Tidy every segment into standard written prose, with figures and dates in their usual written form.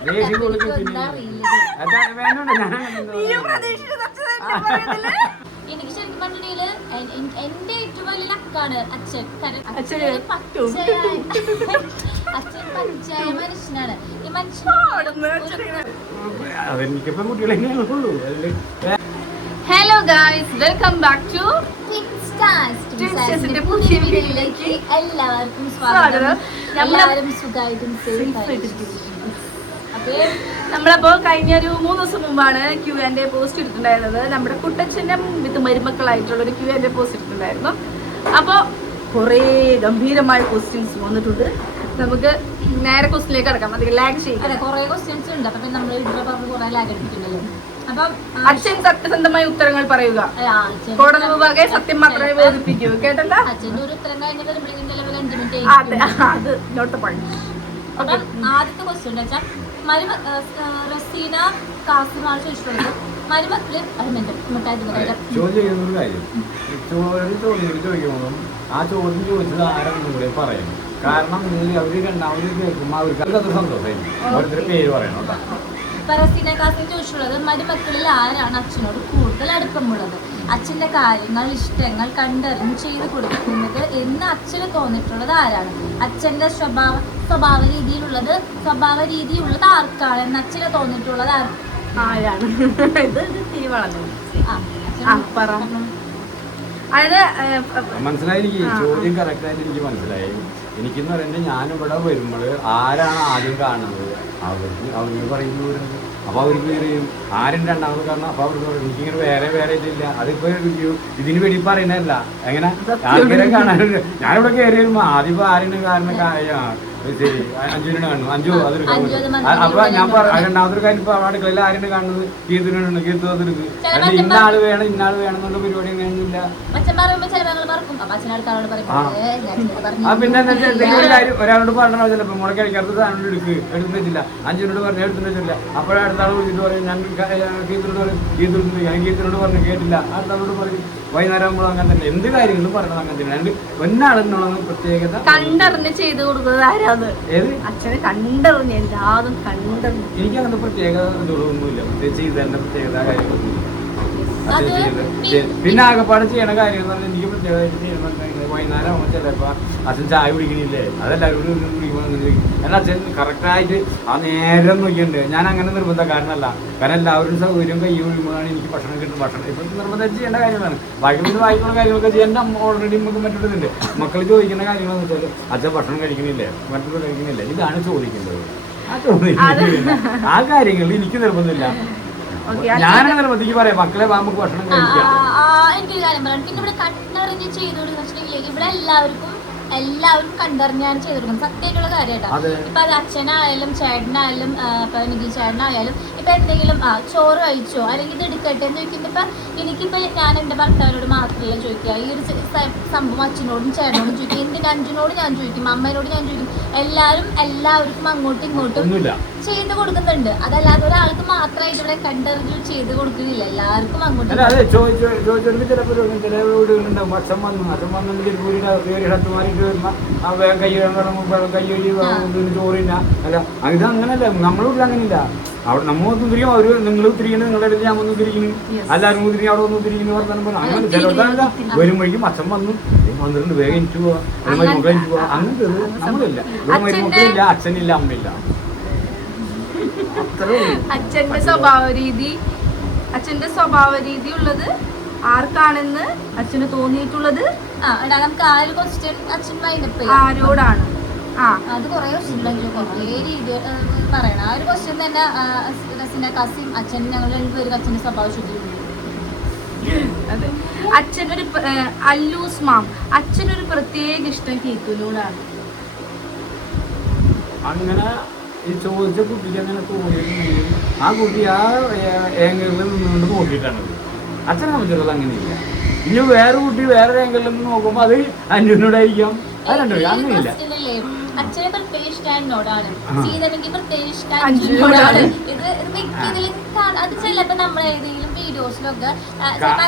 എനിക്ക് ശരിക്കും പറഞ്ഞിട്ടുണ്ടെങ്കിൽ എന്റെ ഏറ്റവും വലിയ ലക്കാണ് അച്ഛൻ. അച്ഛൻ പഞ്ചായ മനുഷ്യനാണ്. ഈ hello guys, welcome back to എല്ലാവർക്കും സ്വാഗതം. എല്ലാവരും സുഖമായിട്ടും നമ്മളപ്പോ കഴിഞ്ഞ ഒരു 3 ദിവസം മുമ്പാണ് Q&A പോസ്റ്റ് ഇട്ടിട്ടുണ്ടായിരുന്നത്. നമ്മുടെ കുട്ടച്ഛനും വിത്ത് മരുമക്കളായിട്ടുള്ള ഒരു Q&A പോസ്റ്റ് ഇട്ടിട്ടുണ്ടായിരുന്നു. അപ്പോൾ കുറേ ഗംഭീരമായ ക്വസ്റ്റ്യൻസ് വന്നിട്ടുണ്ട്. നമുക്ക് നേരെ ക്വസ്റ്റ്യനിലേക്ക് കടക്കാം. അധികം ലാഗ് ചെയ്യും. കുറെ ക്വസ്റ്റ്യൻസ് ഉണ്ട്. അപ്പൊ നമ്മൾ ഇവിടെ പറഞ്ഞ് കുറെ ലാഗ് അടിപ്പിക്കുന്നുണ്ടല്ലോ. അപ്പം അച്ഛൻ സത്യസന്ധമായ ഉത്തരങ്ങൾ പറയുക. കോടതി മുമ്പാകെ സത്യം മാത്രമേ വേദിപ്പിക്കൂ. കേട്ടല്ല? അച്ഛൻ്റെ ഒരു ഉത്തരം കഴിഞ്ഞിട്ട് 5 മിനിറ്റ്. അത് നോട്ട് പോയിന്റ്. അപ്പം ആദ്യത്തെ ക്വസ്റ്റ്യൻ വെച്ചാൽ റസീന കാസിമാണ് ചോദിച്ചിട്ടുള്ളത്. മരുമക്കള് ആ ചോദ്യം ചോദിച്ചത് ആരാണെന്ന് കൂടെ പറയണം. കാരണം അവര് രണ്ടാമത് കേൾക്കുമ്പോൾ അവർക്ക് അതൊരു സന്തോഷമായിരിക്കും. ഓരോരുത്തരുടെ പേര് പറയണം. റസീന കാസിന് ചോദിച്ചിട്ടുള്ളത് മരുമക്കളിൽ ആരാണ് അച്ഛനോട് കൂടുതൽ അടുപ്പമുള്ളത്? അച്ഛൻ്റെ കാര്യങ്ങൾ ഇഷ്ടങ്ങൾ കണ്ടറിഞ്ഞ് ചെയ്ത് കൊടുക്കുന്നത് എന്ന് അച്ഛന് തോന്നിയിട്ടുള്ളത് ആരാണ്? അച്ഛൻ്റെ സ്വഭാവ രീതിയിലുള്ളത് ആർക്കാണ് എന്ന് അച്ഛന് തോന്നിയിട്ടുള്ളത് ആരാണ്? മനസ്സിലായി. എനിക്ക് ചോദ്യം കറക്റ്റ് ആയിട്ട് എനിക്ക് മനസ്സിലായി. എനിക്കെന്ന് പറയുന്നത് ഞാനിവിടെ വരുമ്പോൾ ആരാണ് ആദ്യം കാണുന്നത് അവർക്ക് പറയുന്നവരുണ്ട്. അപ്പൊ അവർക്ക് പറയും ആരും രണ്ടാമത് കാരണം. അപ്പൊ അവർക്ക് പറയും എനിക്കിങ്ങനെ വേറെ ഇതില്ല. അതിപ്പോ ഇതിന് വേണ്ടി പറയുന്നതല്ല. എങ്ങനെ ആൾക്കാരെ കാണാനുണ്ട്. ഞാനിവിടെ കയറി വരുമ്പോ ആദ്യം ആരും കാരണം ശരി 5 കാണുന്നു. 5 അതൊരു അപ്പൊ ഞാൻ രണ്ടാമതൊരു കാര്യം ഇപ്പൊ അടുക്കളയിൽ ആരാണ് കാണുന്നത്? കീർത്തനുണ്ട്. കീർത്തനെടുക്ക് ഇന്നാള് വേണം എന്നുള്ള പരിപാടി അങ്ങനെയൊന്നുമില്ല. പിന്നെ എന്തെങ്കിലും കാര്യം ഒരാളോട് പറഞ്ഞോ ചിലപ്പോ മുള കഴിക്കാത്ത സാധനം എടുത്തു വെച്ചില്ല. 5 പറഞ്ഞു എടുത്തു വെച്ചില്ല. അപ്പോഴേ അടുത്ത ആൾ വിളിച്ചിട്ട് പറയും ഞാൻ കീർത്തനോട് പറയും ഞാൻ കീർത്തനോട് പറഞ്ഞു കേട്ടില്ല. അടുത്ത ആളോട് പറയും. വൈകുന്നേരം ആകുമ്പോൾ അങ്ങനെ തന്നെ എന്ത് കാര്യങ്ങളും പറഞ്ഞത് അങ്ങനെ തന്നെ. ഒന്നാളെന്നുള്ള പ്രത്യേകത കണ്ടറിഞ്ഞ് ചെയ്ത് കൊടുക്കുന്നത് ആരാണ്? അച്ഛന് കണ്ടറിഞ്ഞ് എല്ലാതും കണ്ടറിഞ്ഞ്. എനിക്ക് അങ്ങനത്തെ പ്രത്യേകത ഇതൊന്നുമില്ല. പ്രത്യേകിച്ച് ഇത് തന്നെ പ്രത്യേകത കാര്യങ്ങളൊന്നും. പിന്നെ ആകെപ്പാട് ചെയ്യണ കാര്യം എന്ന് പറഞ്ഞാൽ എനിക്ക് പ്രത്യേകമായിട്ട് ചെയ്യണം. വൈകുന്നേരം ആകുമ്പോൾ ചിലപ്പോ അച്ഛൻ ചായ കുടിക്കണില്ലേ അതെല്ലാവരും കുടിക്കുമ്പോൾ എന്നാൽ അച്ഛൻ കറക്റ്റായിട്ട് ആ നേരം നോക്കിയിട്ടുണ്ട്. ഞാൻ അങ്ങനെ നിർബന്ധക്കാരനല്ല. കാരണം എല്ലാവരും സൗകര്യം കൈ ഒഴിയുമ്പോഴാണ് എനിക്ക് ഭക്ഷണം കിട്ടുന്നത്. ഭക്ഷണം ഇപ്പം നിർബന്ധമായിട്ട് ചെയ്യേണ്ട കാര്യങ്ങളാണ്. വായിക്കുന്ന കാര്യങ്ങളൊക്കെ ചെയ്യാൻ ഓൾറെഡി നമുക്ക് മറ്റുള്ളതുണ്ട്. മക്കൾ ചോദിക്കുന്ന കാര്യങ്ങളെന്ന് വെച്ചാൽ അച്ഛൻ ഭക്ഷണം കഴിക്കുന്നില്ലേ മറ്റുള്ള കഴിക്കുന്നില്ലേ ഇതാണ് ചോദിക്കേണ്ടത്. ആ ചോദിക്കുന്നത് ആ കാര്യങ്ങളിൽ എനിക്ക് നിർബന്ധമില്ല. ഞാനാണ് നിർബന്ധിക്ക് പറയാം മക്കളെ നമുക്ക് ഭക്ഷണം കഴിക്കാം. എനിക്കൊരു കാര്യം പറയാം. പിന്നെ ഇവിടെ കണ്ടറിഞ്ഞ് ചെയ്തു കൊടുക്കുന്ന ഇവിടെ എല്ലാവരും കണ്ടറിഞ്ഞാണ് ചെയ്തു കൊടുക്കുന്നത്. സത്യമായിട്ടുള്ള കാര്യമായിട്ടാണ്. ഇപ്പൊ അത് അച്ഛനായാലും ചേട്ടനായാലും ഇപ്പൊ എനിക്ക് ചേട്ടനായാലും ഇപ്പൊ എന്തെങ്കിലും ചോറ് കഴിച്ചോ അല്ലെങ്കിൽ ഇത് എടുക്കട്ടെ എന്ന് ചോദിക്കുമ്പോൾ ഇപ്പൊ എനിക്കിപ്പോ ഞാൻ എന്റെ ഭർത്താവിനോട് മാത്രമല്ല ചോദിക്കുക. ഈ ഒരു സംഭവം അച്ഛനോടും ചേട്ടനോടും ചോദിക്കും. എന്തിന് അഞ്ചിനോട് ഞാൻ ചോദിക്കും, അമ്മേനോട് ഞാൻ ചോദിക്കും. എല്ലാവർക്കും അങ്ങോട്ടും ഇങ്ങോട്ടും ചെയ്ത് കൊടുക്കുന്നുണ്ട്. അതല്ലാതെ ഒരാൾക്ക് മാത്രമായിട്ട് ഇവിടെ കണ്ടറിഞ്ഞു ചെയ്ത് കൊടുക്കുന്നില്ല. എല്ലാവർക്കും അങ്ങോട്ടും ചോറില്ല അല്ല ഇത് അങ്ങനല്ല. നമ്മളിവിടെ അങ്ങനെയില്ല. അവിടെ നമ്മൊന്നും തിരിയും അവര് നിങ്ങൾ തിരിയണം നിങ്ങളുടെ അടുത്ത് ഞാൻ വന്ന് തിരിക്കുന്നു എല്ലാവരും തിരിഞ്ഞ് അവിടെ ഒന്ന് തിരിക്കുന്നു വർത്താനം പറഞ്ഞു. അങ്ങനെ ചിലർക്കല്ല വരുമ്പോഴേക്കും അച്ഛൻ വന്നിട്ടുണ്ട് വേഗം എനിക്ക് പോവാം മരുമക്കൾ എനിക്ക് പോവാം. അങ്ങനത്തെ നമ്മളില്ല. ഇവിടെ മരുമക്കളില്ല, അച്ഛനില്ല, അമ്മയില്ല. അച്ഛന്റെ സ്വഭാവ രീതി ഉള്ളത് ആർക്കാണെന്ന് അച്ഛന് തോന്നിയിട്ടുള്ളത് ആരോടാണ്? അത് കുറെ ക്വസ്റ്റ്യൻ ഉണ്ടെങ്കിലും കുറേ രീതി പറയണം. ആ ഒരു ക്വസ്റ്റ്യൻ തന്നെ റസീന കാസിം അച്ഛൻ ഞങ്ങൾ രണ്ടുപേരും അച്ഛന്റെ സ്വഭാവ ശുദ്ധിയുണ്ട്. അച്ഛനൊരു അല്ലൂസ് മാം അച്ഛനൊരു പ്രത്യേക ഇഷ്ടം കേൾക്കുന്നോടാണ്. അങ്ങനെ ഈ ചോദിച്ച കുട്ടിക്ക് അങ്ങനെ തോന്നിയിട്ടുണ്ടെങ്കിൽ ആ കുട്ടി ആ ഏംഗിളിൽ നിന്നുകൊണ്ട് നോക്കിയിട്ടാണ്. അച്ഛനെ സംബന്ധിച്ചിടത്തോളം അങ്ങനെയില്ല. ഇനി വേറെ കുട്ടി വേറെ ഏംഗിളിൽ നിന്ന് നോക്കുമ്പോൾ അത് അന്യോനോടായിരിക്കാം. അത് രണ്ടുപേരും അങ്ങനെയില്ല. അച്ഛനെ പ്രത്യേക ഇഷ്ടം എന്നോടാണ്, സീതയ്ക്ക് പ്രത്യേക ഇഷ്ടം അഞ്ജുനോടാണ്. ഇത് മിക്കതിലും അത് ചിലപ്പോൾ നമ്മൾ ഏതെങ്കിലും വീഡിയോസിലൊക്കെ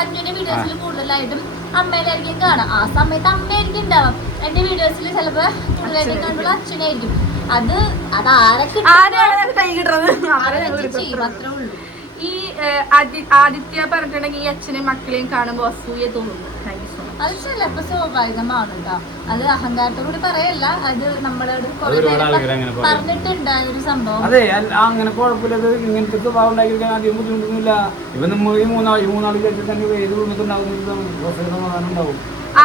അഞ്ജുവിന്റെ വീഡിയോസിൽ കൂടുതലായിട്ടും അമ്മേനായിരിക്കും കാണാം. ആ സമയത്ത് അമ്മയായിരിക്കും ഉണ്ടാവാം. എന്റെ വീഡിയോസിൽ ചിലപ്പോ കൂടുതലായിട്ട് കണ്ടുള്ള അച്ഛനായിരിക്കും. അത് ആരൊക്കെ ചെയ്യും, അത്രേ ഉള്ളൂ. ഈ ആദിത്യ പറഞ്ഞിട്ടുണ്ടെങ്കിൽ ഈ അച്ഛനെയും മക്കളെയും കാണുമ്പോൾ അസൂയ തോന്നുന്നു. അത് ചിലപ്പോ സ്വാഭാവികമാണ് കേട്ടോ. അത് അഹങ്കാരത്തോടുകൂടി പറയല്ല, അത് നമ്മളോട് പറഞ്ഞിട്ടുണ്ടായ ഒരു സംഭവം. അതെ, അങ്ങനെ കുഴപ്പമില്ല. ഇങ്ങനത്തെ സ്വഭാവം ഉണ്ടാക്കിയിരിക്കാൻ അധികം ബുദ്ധിമുട്ടൊന്നുമില്ല. ഇവ നമ്മൾ ഈ മൂന്നാൾ ചേർത്ത് തന്നെ ഏത് കുടുംബത്തിനുണ്ടാവും.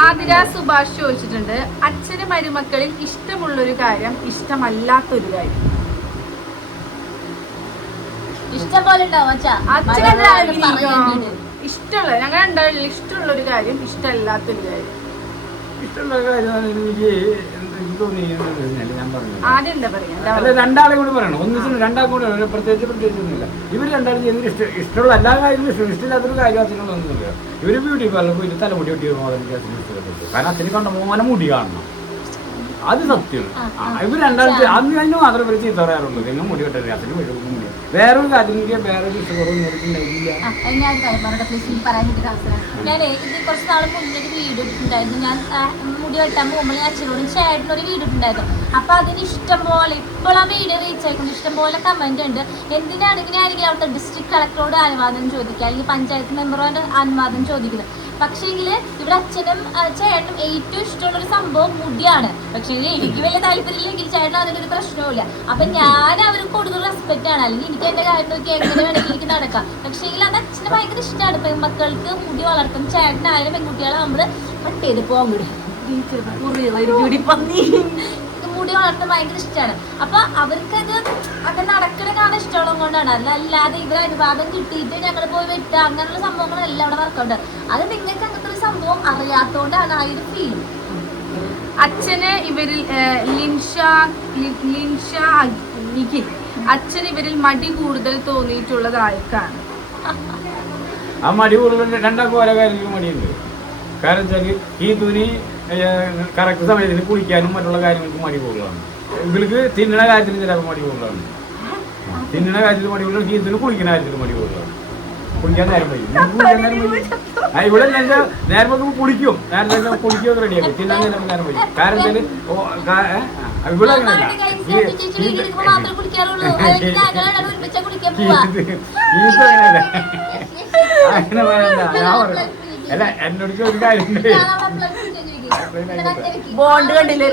ആതിര സുഭാഷ് ചോദിച്ചിട്ടുണ്ട്, അച്ഛന് മരുമക്കളിൽ ഇഷ്ടമുള്ളൊരു കാര്യം, ഇഷ്ടമല്ലാത്തൊരു കാര്യം. ഇഷ്ടം പോലെ ഉണ്ടാവും ഇഷ്ടമുള്ള ഞങ്ങൾ രണ്ടാളിൽ ഇഷ്ടമുള്ള ഒരു കാര്യം, ഇഷ്ടമല്ലാത്തൊരു കാര്യം. ഇഷ്ടമുള്ള കാര്യം എനിക്ക് ഞാൻ പറഞ്ഞു. ആദ്യം എന്താ പറയാ, അല്ല രണ്ടാളെ കൂടി പറയണം. ഒന്നിച്ചും രണ്ടാളും കൂടി പ്രത്യേകിച്ചൊന്നുമില്ല. ഇവർ രണ്ടാളും ചെയ്തിട്ട് ഇഷ്ടമുള്ള എല്ലാ കാര്യങ്ങളും ഇഷ്ടമില്ലാത്തൊരു കാര്യം അച്ഛനുള്ളതൊന്നുമില്ല. ഇവർ ബ്യൂട്ടി പാർലർ പോയിട്ട് തലമുടി വെട്ടി അച്ഛന് ഇഷ്ടപ്പെട്ടു. കാരണം അച്ഛന് കണ്ട മോനെ മുടി കാണണം, അത് സത്യം. ഇവർ രണ്ടാളും അന്ന് കഴിഞ്ഞ് മാത്രമേ ഇവർ ചീത്ത പറയാറുള്ളൂ. നിങ്ങൾ മുടി വെട്ടരുത്, അച്ഛന് മുടി. വേറൊരു കാര്യം വേറൊരു ഇഷ്ടക്കുറവ് ഉണ്ടായില്ല. ഞാൻ ഇത് കുറച്ച് നാൾ മുന്നേ ഒരു വീഡിയോ ഇട്ടിട്ടുണ്ടായിരുന്നു. ഞാൻ മുടി വെട്ടാൻ പോകുമ്പോൾ ഞാൻ അച്ഛനോടും ചേട്ടനൊരു വീഡിയോ ഇട്ടുണ്ടായിരുന്നു. അപ്പൊ അതിന് ഇഷ്ടം പോലെ ഇപ്പോൾ ആ വീഡിയോ റീച്ച് ആയിക്കൊണ്ട് ഇഷ്ടം പോലെ കമന്റ് ഉണ്ട്. എന്തിനാണ് ഇങ്ങനെയാണെങ്കിൽ അവിടുത്തെ ഡിസ്ട്രിക്ട് കളക്ടറോട് അനുവാദം ചോദിക്കുക, അല്ലെങ്കിൽ പഞ്ചായത്ത് മെമ്പറോട് അനുവാദം ചോദിക്കുന്നത്. പക്ഷേങ്കിൽ ഇവിടെ അച്ഛനും ചേട്ടനും ഏറ്റവും ഇഷ്ടമുള്ളൊരു സംഭവം മുടിയാണ്. പക്ഷേ എനിക്ക് വലിയ താല്പര്യമില്ലെങ്കിൽ ചേട്ടൻ അതിൻ്റെ ഒരു പ്രശ്നവുമില്ല. അപ്പൊ ഞാൻ അവർക്ക് കൂടുതൽ റെസ്പെക്റ്റ് ആണ്. അല്ലെങ്കിൽ എനിക്ക് എന്റെ കാര്യം നോക്കി എങ്ങനെ വേണമെങ്കിൽ എനിക്ക് നടക്കാം. പക്ഷേങ്കിൽ അത് അച്ഛന് ഭയങ്കര ഇഷ്ടമാണ്. പെൺമക്കൾക്ക് മുടി വളർത്തും. ചേട്ടനായാലും പെൺകുട്ടികളാകുമ്പോൾ കട്ട് ചെയ്ത് പോകാൻ മുടി വളർത്താൻ ഭയങ്കര ഇഷ്ടമാണ്. അപ്പൊ അവർക്കത് അത് നടക്കണ കാണാൻ ഇഷ്ടമുള്ളത് കൊണ്ടാണ്. അല്ലാതെ ഇവർ അനുവാദം കിട്ടിയിട്ട് ഞങ്ങൾ പോയി വെട്ടുക അങ്ങനെയുള്ള സംഭവങ്ങളെല്ലാം അവിടെ വർക്കുണ്ട്. അത് നിങ്ങൾക്ക് അങ്ങനത്തെ ഒരു സംഭവം അറിയാത്തോണ്ടാണ് ആ ഒരു ഫീൽ. അച്ഛന് ഇവരിൽ അച്ഛന് ഇവരിൽ മടി കൂടുതൽ തോന്നിയിട്ടുള്ളത് ആർക്കാണ്? ആ മടി കൂടുതൽ രണ്ടാൾക്കും ഓരോ കാര്യങ്ങൾക്ക് മടിയുണ്ട്. കാരണം വെച്ചാൽ ഈ തുണി കറക്റ്റ് സമയത്തിന് കുളിക്കാനും മറ്റുള്ള കാര്യങ്ങൾക്ക് മടി കൂടുതലാണ്. ഇവർക്ക് തിന്നണ കാര്യത്തിന് ചിലപ്പോൾ മടി കൂടുതലാണ്. തിന്നണ കാര്യത്തിൽ മടി കൂടുതലാണ്. ഈ തുണി കുളിക്കുന്ന കാര്യത്തിൽ മടി കൂടുതലാണ്. കുളിക്കാൻ നേരം വൈകും. ഇവിടെ നേരം വയ്ക്കുമ്പോൾ കുളിക്കും. നേരത്തെ കുളിക്കുകയൊക്കെ റെഡിയാക്കും. തിന്നാൻ നേരം വൈകും. കാരണം വെച്ചാൽ ഇവിടെ അങ്ങനെയല്ല. അങ്ങനെ പറയണ്ട. ഞാൻ പറഞ്ഞു അല്ല, എന്നോട് ഒരു കാര്യം ബോണ്ട് കണ്ടില്ലേ,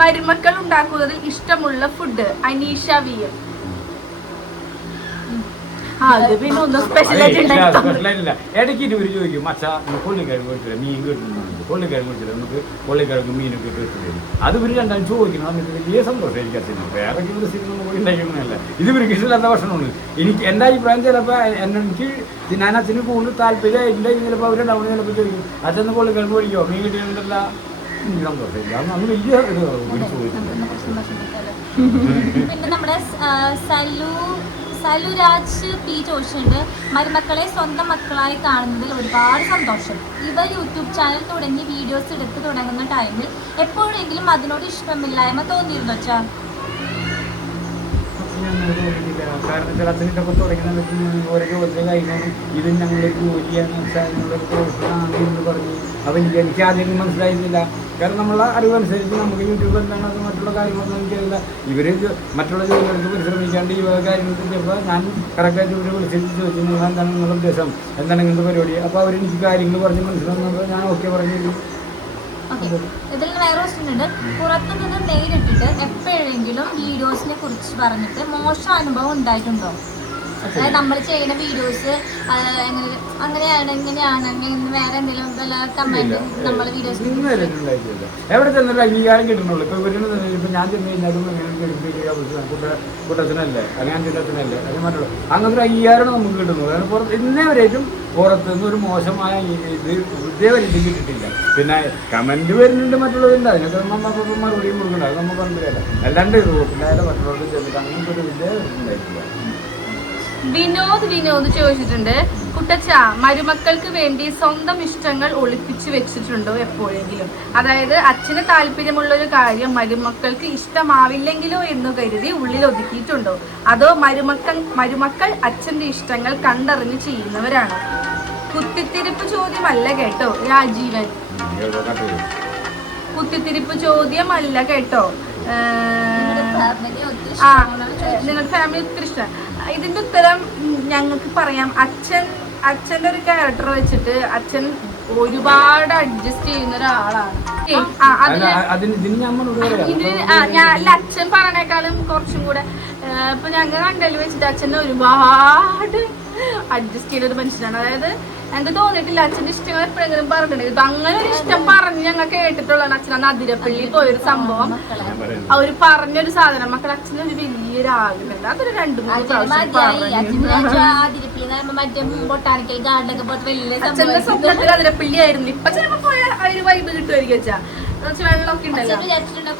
മരുമക്കൾ ഉണ്ടാക്കുന്നതിൽ ഇഷ്ടമുള്ള ഫുഡ് അനീഷ വി എം. പിന്നെ ഒന്നും സ്പെഷ്യലായിട്ടില്ല. ഇടയ്ക്ക് ഇവര് ചോദിക്കും, മച്ചാ കൊള്ളിക്കിഴങ്ങ് മേടിച്ചില്ല, മീൻ കിട്ടുന്നുണ്ട്, കൊള്ളിക്കിഴങ്ങ് മേടിച്ചില്ല, നമുക്ക് കൊള്ളിക്കിഴങ്ങ് മീനൊക്കെ കിട്ടുന്നില്ല. അത് ഇവര് രണ്ടാം ചോദിക്കണം. എന്നിട്ട് വലിയ സന്തോഷം എനിക്ക് അച്ഛന്. വേറെ സിനിമ പോയി ഉണ്ടാക്കുന്നതല്ല. ഇത് ഇവർക്ക് ഇഷ്ടമില്ലാത്ത ഭക്ഷണമാണ്. എനിക്ക് എൻ്റെ അഭിപ്രായം ചിലപ്പോൾ എനിക്ക് ഞാൻ അച്ഛന് കൂടുതൽ താല്പര്യമായിട്ടില്ല. ചിലപ്പോൾ അവരുണ്ടാവുന്ന ചിലപ്പോൾ ചോദിക്കും, അച്ഛന് കൊള്ളിക്കിഴങ്ങ് മേടിക്കോ, മീൻ കിട്ടിയിട്ടില്ല. എനിക്ക് സന്തോഷമില്ല. അന്ന് വലിയ ഇത് ചോദിച്ചില്ല. പിന്നെ നമ്മുടെ സലുരാജ് പി ചോദിച്ചിട്ടുണ്ട്, മരുമക്കളെ സ്വന്തം മക്കളായി കാണുന്നതിൽ ഒരുപാട് സന്തോഷം. ഇവർ യൂട്യൂബ് ചാനൽ തുടങ്ങി വീഡിയോസ് എടുത്ത് തുടങ്ങുന്ന ടൈമിൽ എപ്പോഴെങ്കിലും അതിനോട് ഇഷ്ടമില്ലായ്മ തോന്നിയിരുന്നു വെച്ചാൽ? കാരണം ചില അച്ഛനൊക്കെ തുടങ്ങുന്ന ഓരോ ജോലി കഴിഞ്ഞാലും ഇത് ഞങ്ങളുടെ ജോലിയാണ് എന്ന് പറഞ്ഞു. അപ്പം എനിക്ക് ആദ്യം മനസ്സിലായിരുന്നില്ല. കാരണം നമ്മളെ അറിവനുസരിച്ച് നമുക്ക് യൂട്യൂബ് എന്താണ് അത് മറ്റുള്ള കാര്യങ്ങളൊന്നും എനിക്കറിയില്ല. ഇവർ മറ്റുള്ള ജോലികൾക്ക് പരിശ്രമിക്കാണ്ട് ഈ കാര്യങ്ങൾക്ക് ചിലപ്പോൾ ഞാൻ കറക്റ്റായിട്ട് ഇവർ വിളിച്ചിട്ട് ചോദിച്ചു, നിങ്ങൾ എന്താണ് നിങ്ങളുടെ ഉദ്ദേശം, എന്താണ് ഇങ്ങനത്തെ പരിപാടി. അപ്പോൾ അവരെനിക്ക് കാര്യങ്ങൾ പറഞ്ഞ് മനസ്സിലാകുന്നത് ഞാൻ ഓക്കെ പറഞ്ഞു. ഇതിൽ വേറെ ക്വസ്റ്റ്യൻ ഉണ്ട്, പുറത്തുനിന്ന് നേരിട്ടിട്ട് എപ്പോഴെങ്കിലും വീഡിയോസിനെ കുറിച്ച് പറഞ്ഞിട്ട് മോശം അനുഭവം ഉണ്ടായിട്ടുണ്ടോ? അതായത് നമ്മൾ ചെയ്യുന്ന വീഡിയോസ് അങ്ങനെയാണ് ഇങ്ങനെയാണ് വേറെ എന്തെങ്കിലും കമന്റ് നമ്മൾ വീഡിയോസ് എവിടെ ചെന്നൊരു അംഗീകാരം കിട്ടുന്നുള്ളൂ. ഇപ്പൊ ഇപ്പൊ ഞാൻ ചെന്ന് കഴിഞ്ഞാലും കുട്ടത്തിനല്ലേ അങ്ങനെ ചിത്രത്തിനല്ലേ അത് മറ്റുള്ള അങ്ങനത്തെ ഒരു അംഗീകാരമാണ് നമുക്ക് കിട്ടുന്നത്. കാരണം പുറത്ത് ഇന്നേവരേക്കും പുറത്തുനിന്ന് ഒരു മോശമായ ഇത് ഇതേവരെ ഇത് കിട്ടിയിട്ടില്ല. പിന്നെ കമന്റ് വരുന്നുണ്ട്, മറ്റുള്ളവരുണ്ട്, അതിനൊക്കെ നമ്മൾക്ക് മറുപടിയും കൊടുക്കണ്ട. അത് നമ്മൾ പറഞ്ഞില്ല. അല്ലാണ്ട് റോട്ടിലായാലും മറ്റുള്ളവർക്ക് ചെന്നിട്ട് അങ്ങനത്തെ ഒരു വലിയ ഉണ്ടായിട്ടില്ല. വിനോദ് ചോദിച്ചിട്ടുണ്ട്, കുട്ടച്ച മരുമക്കൾക്ക് വേണ്ടി സ്വന്തം ഇഷ്ടങ്ങൾ ഒളിപ്പിച്ചു വെച്ചിട്ടുണ്ടോ എപ്പോഴെങ്കിലും? അതായത് അച്ഛന് താല്പര്യമുള്ളൊരു കാര്യം മരുമക്കൾക്ക് ഇഷ്ടമാവില്ലെങ്കിലോ എന്ന് കരുതി ഉള്ളിൽ ഒതുക്കിയിട്ടുണ്ടോ? അതോ മരുമക്കൾ അച്ഛന്റെ ഇഷ്ടങ്ങൾ കണ്ടറിഞ്ഞ് ചെയ്യുന്നവരാണോ? കുത്തിത്തിരിപ്പ് ചോദ്യമല്ല കേട്ടോ രാജീവൻ, കുത്തിത്തിരിപ്പ് ചോദ്യമല്ല കേട്ടോ. നിങ്ങളുടെ ഫാമിലി ഒത്തിരി ഇഷ്ടം. ഇതിന്റെ ഉത്തരം ഞങ്ങൾക്ക് പറയാം. അച്ഛന്റെ ഒരു ക്യാരക്ടർ വെച്ചിട്ട് അച്ഛൻ ഒരുപാട് അഡ്ജസ്റ്റ് ചെയ്യുന്ന ഒരാളാണ്. അച്ഛൻ പറഞ്ഞേക്കാളും കുറച്ചും കൂടെ ഇപ്പൊ ഞങ്ങൾ കണ്ടതിൽ വെച്ചിട്ട് അച്ഛനെ ഒരുപാട് അഡ്ജസ്റ്റ് ചെയ്യുന്ന ഒരു മനുഷ്യനാണ്. അതായത് ഞങ്ങൾക്ക് തോന്നിയിട്ടില്ല അച്ഛന്റെ ഇഷ്ടങ്ങൾ എപ്പോഴെങ്കിലും പറഞ്ഞിട്ടുണ്ടെങ്കിൽ ഇപ്പൊ അങ്ങനെ ഒരു ഇഷ്ടം പറഞ്ഞ് ഞങ്ങൾ കേട്ടിട്ടുള്ളതാണ്. അച്ഛൻ അന്ന് അതിരപ്പള്ളി പോയൊരു സംഭവം അവര് പറഞ്ഞൊരു സാധനം മക്കൾ അച്ഛന് ഒരു വലിയൊരു ആഗ്രഹമുണ്ട്. അതൊരു 2-3 അച്ഛന്റെ സ്വപ്നത്തിൽ അതിരപ്പള്ളി ആയിരുന്നു. ഇപ്പൊ ചിലപ്പോ പോയ ഒരു വൈബ് കിട്ടുമായിരിക്കും. വെച്ചാ വെള്ളമൊക്കെ ഉണ്ടല്ലോ,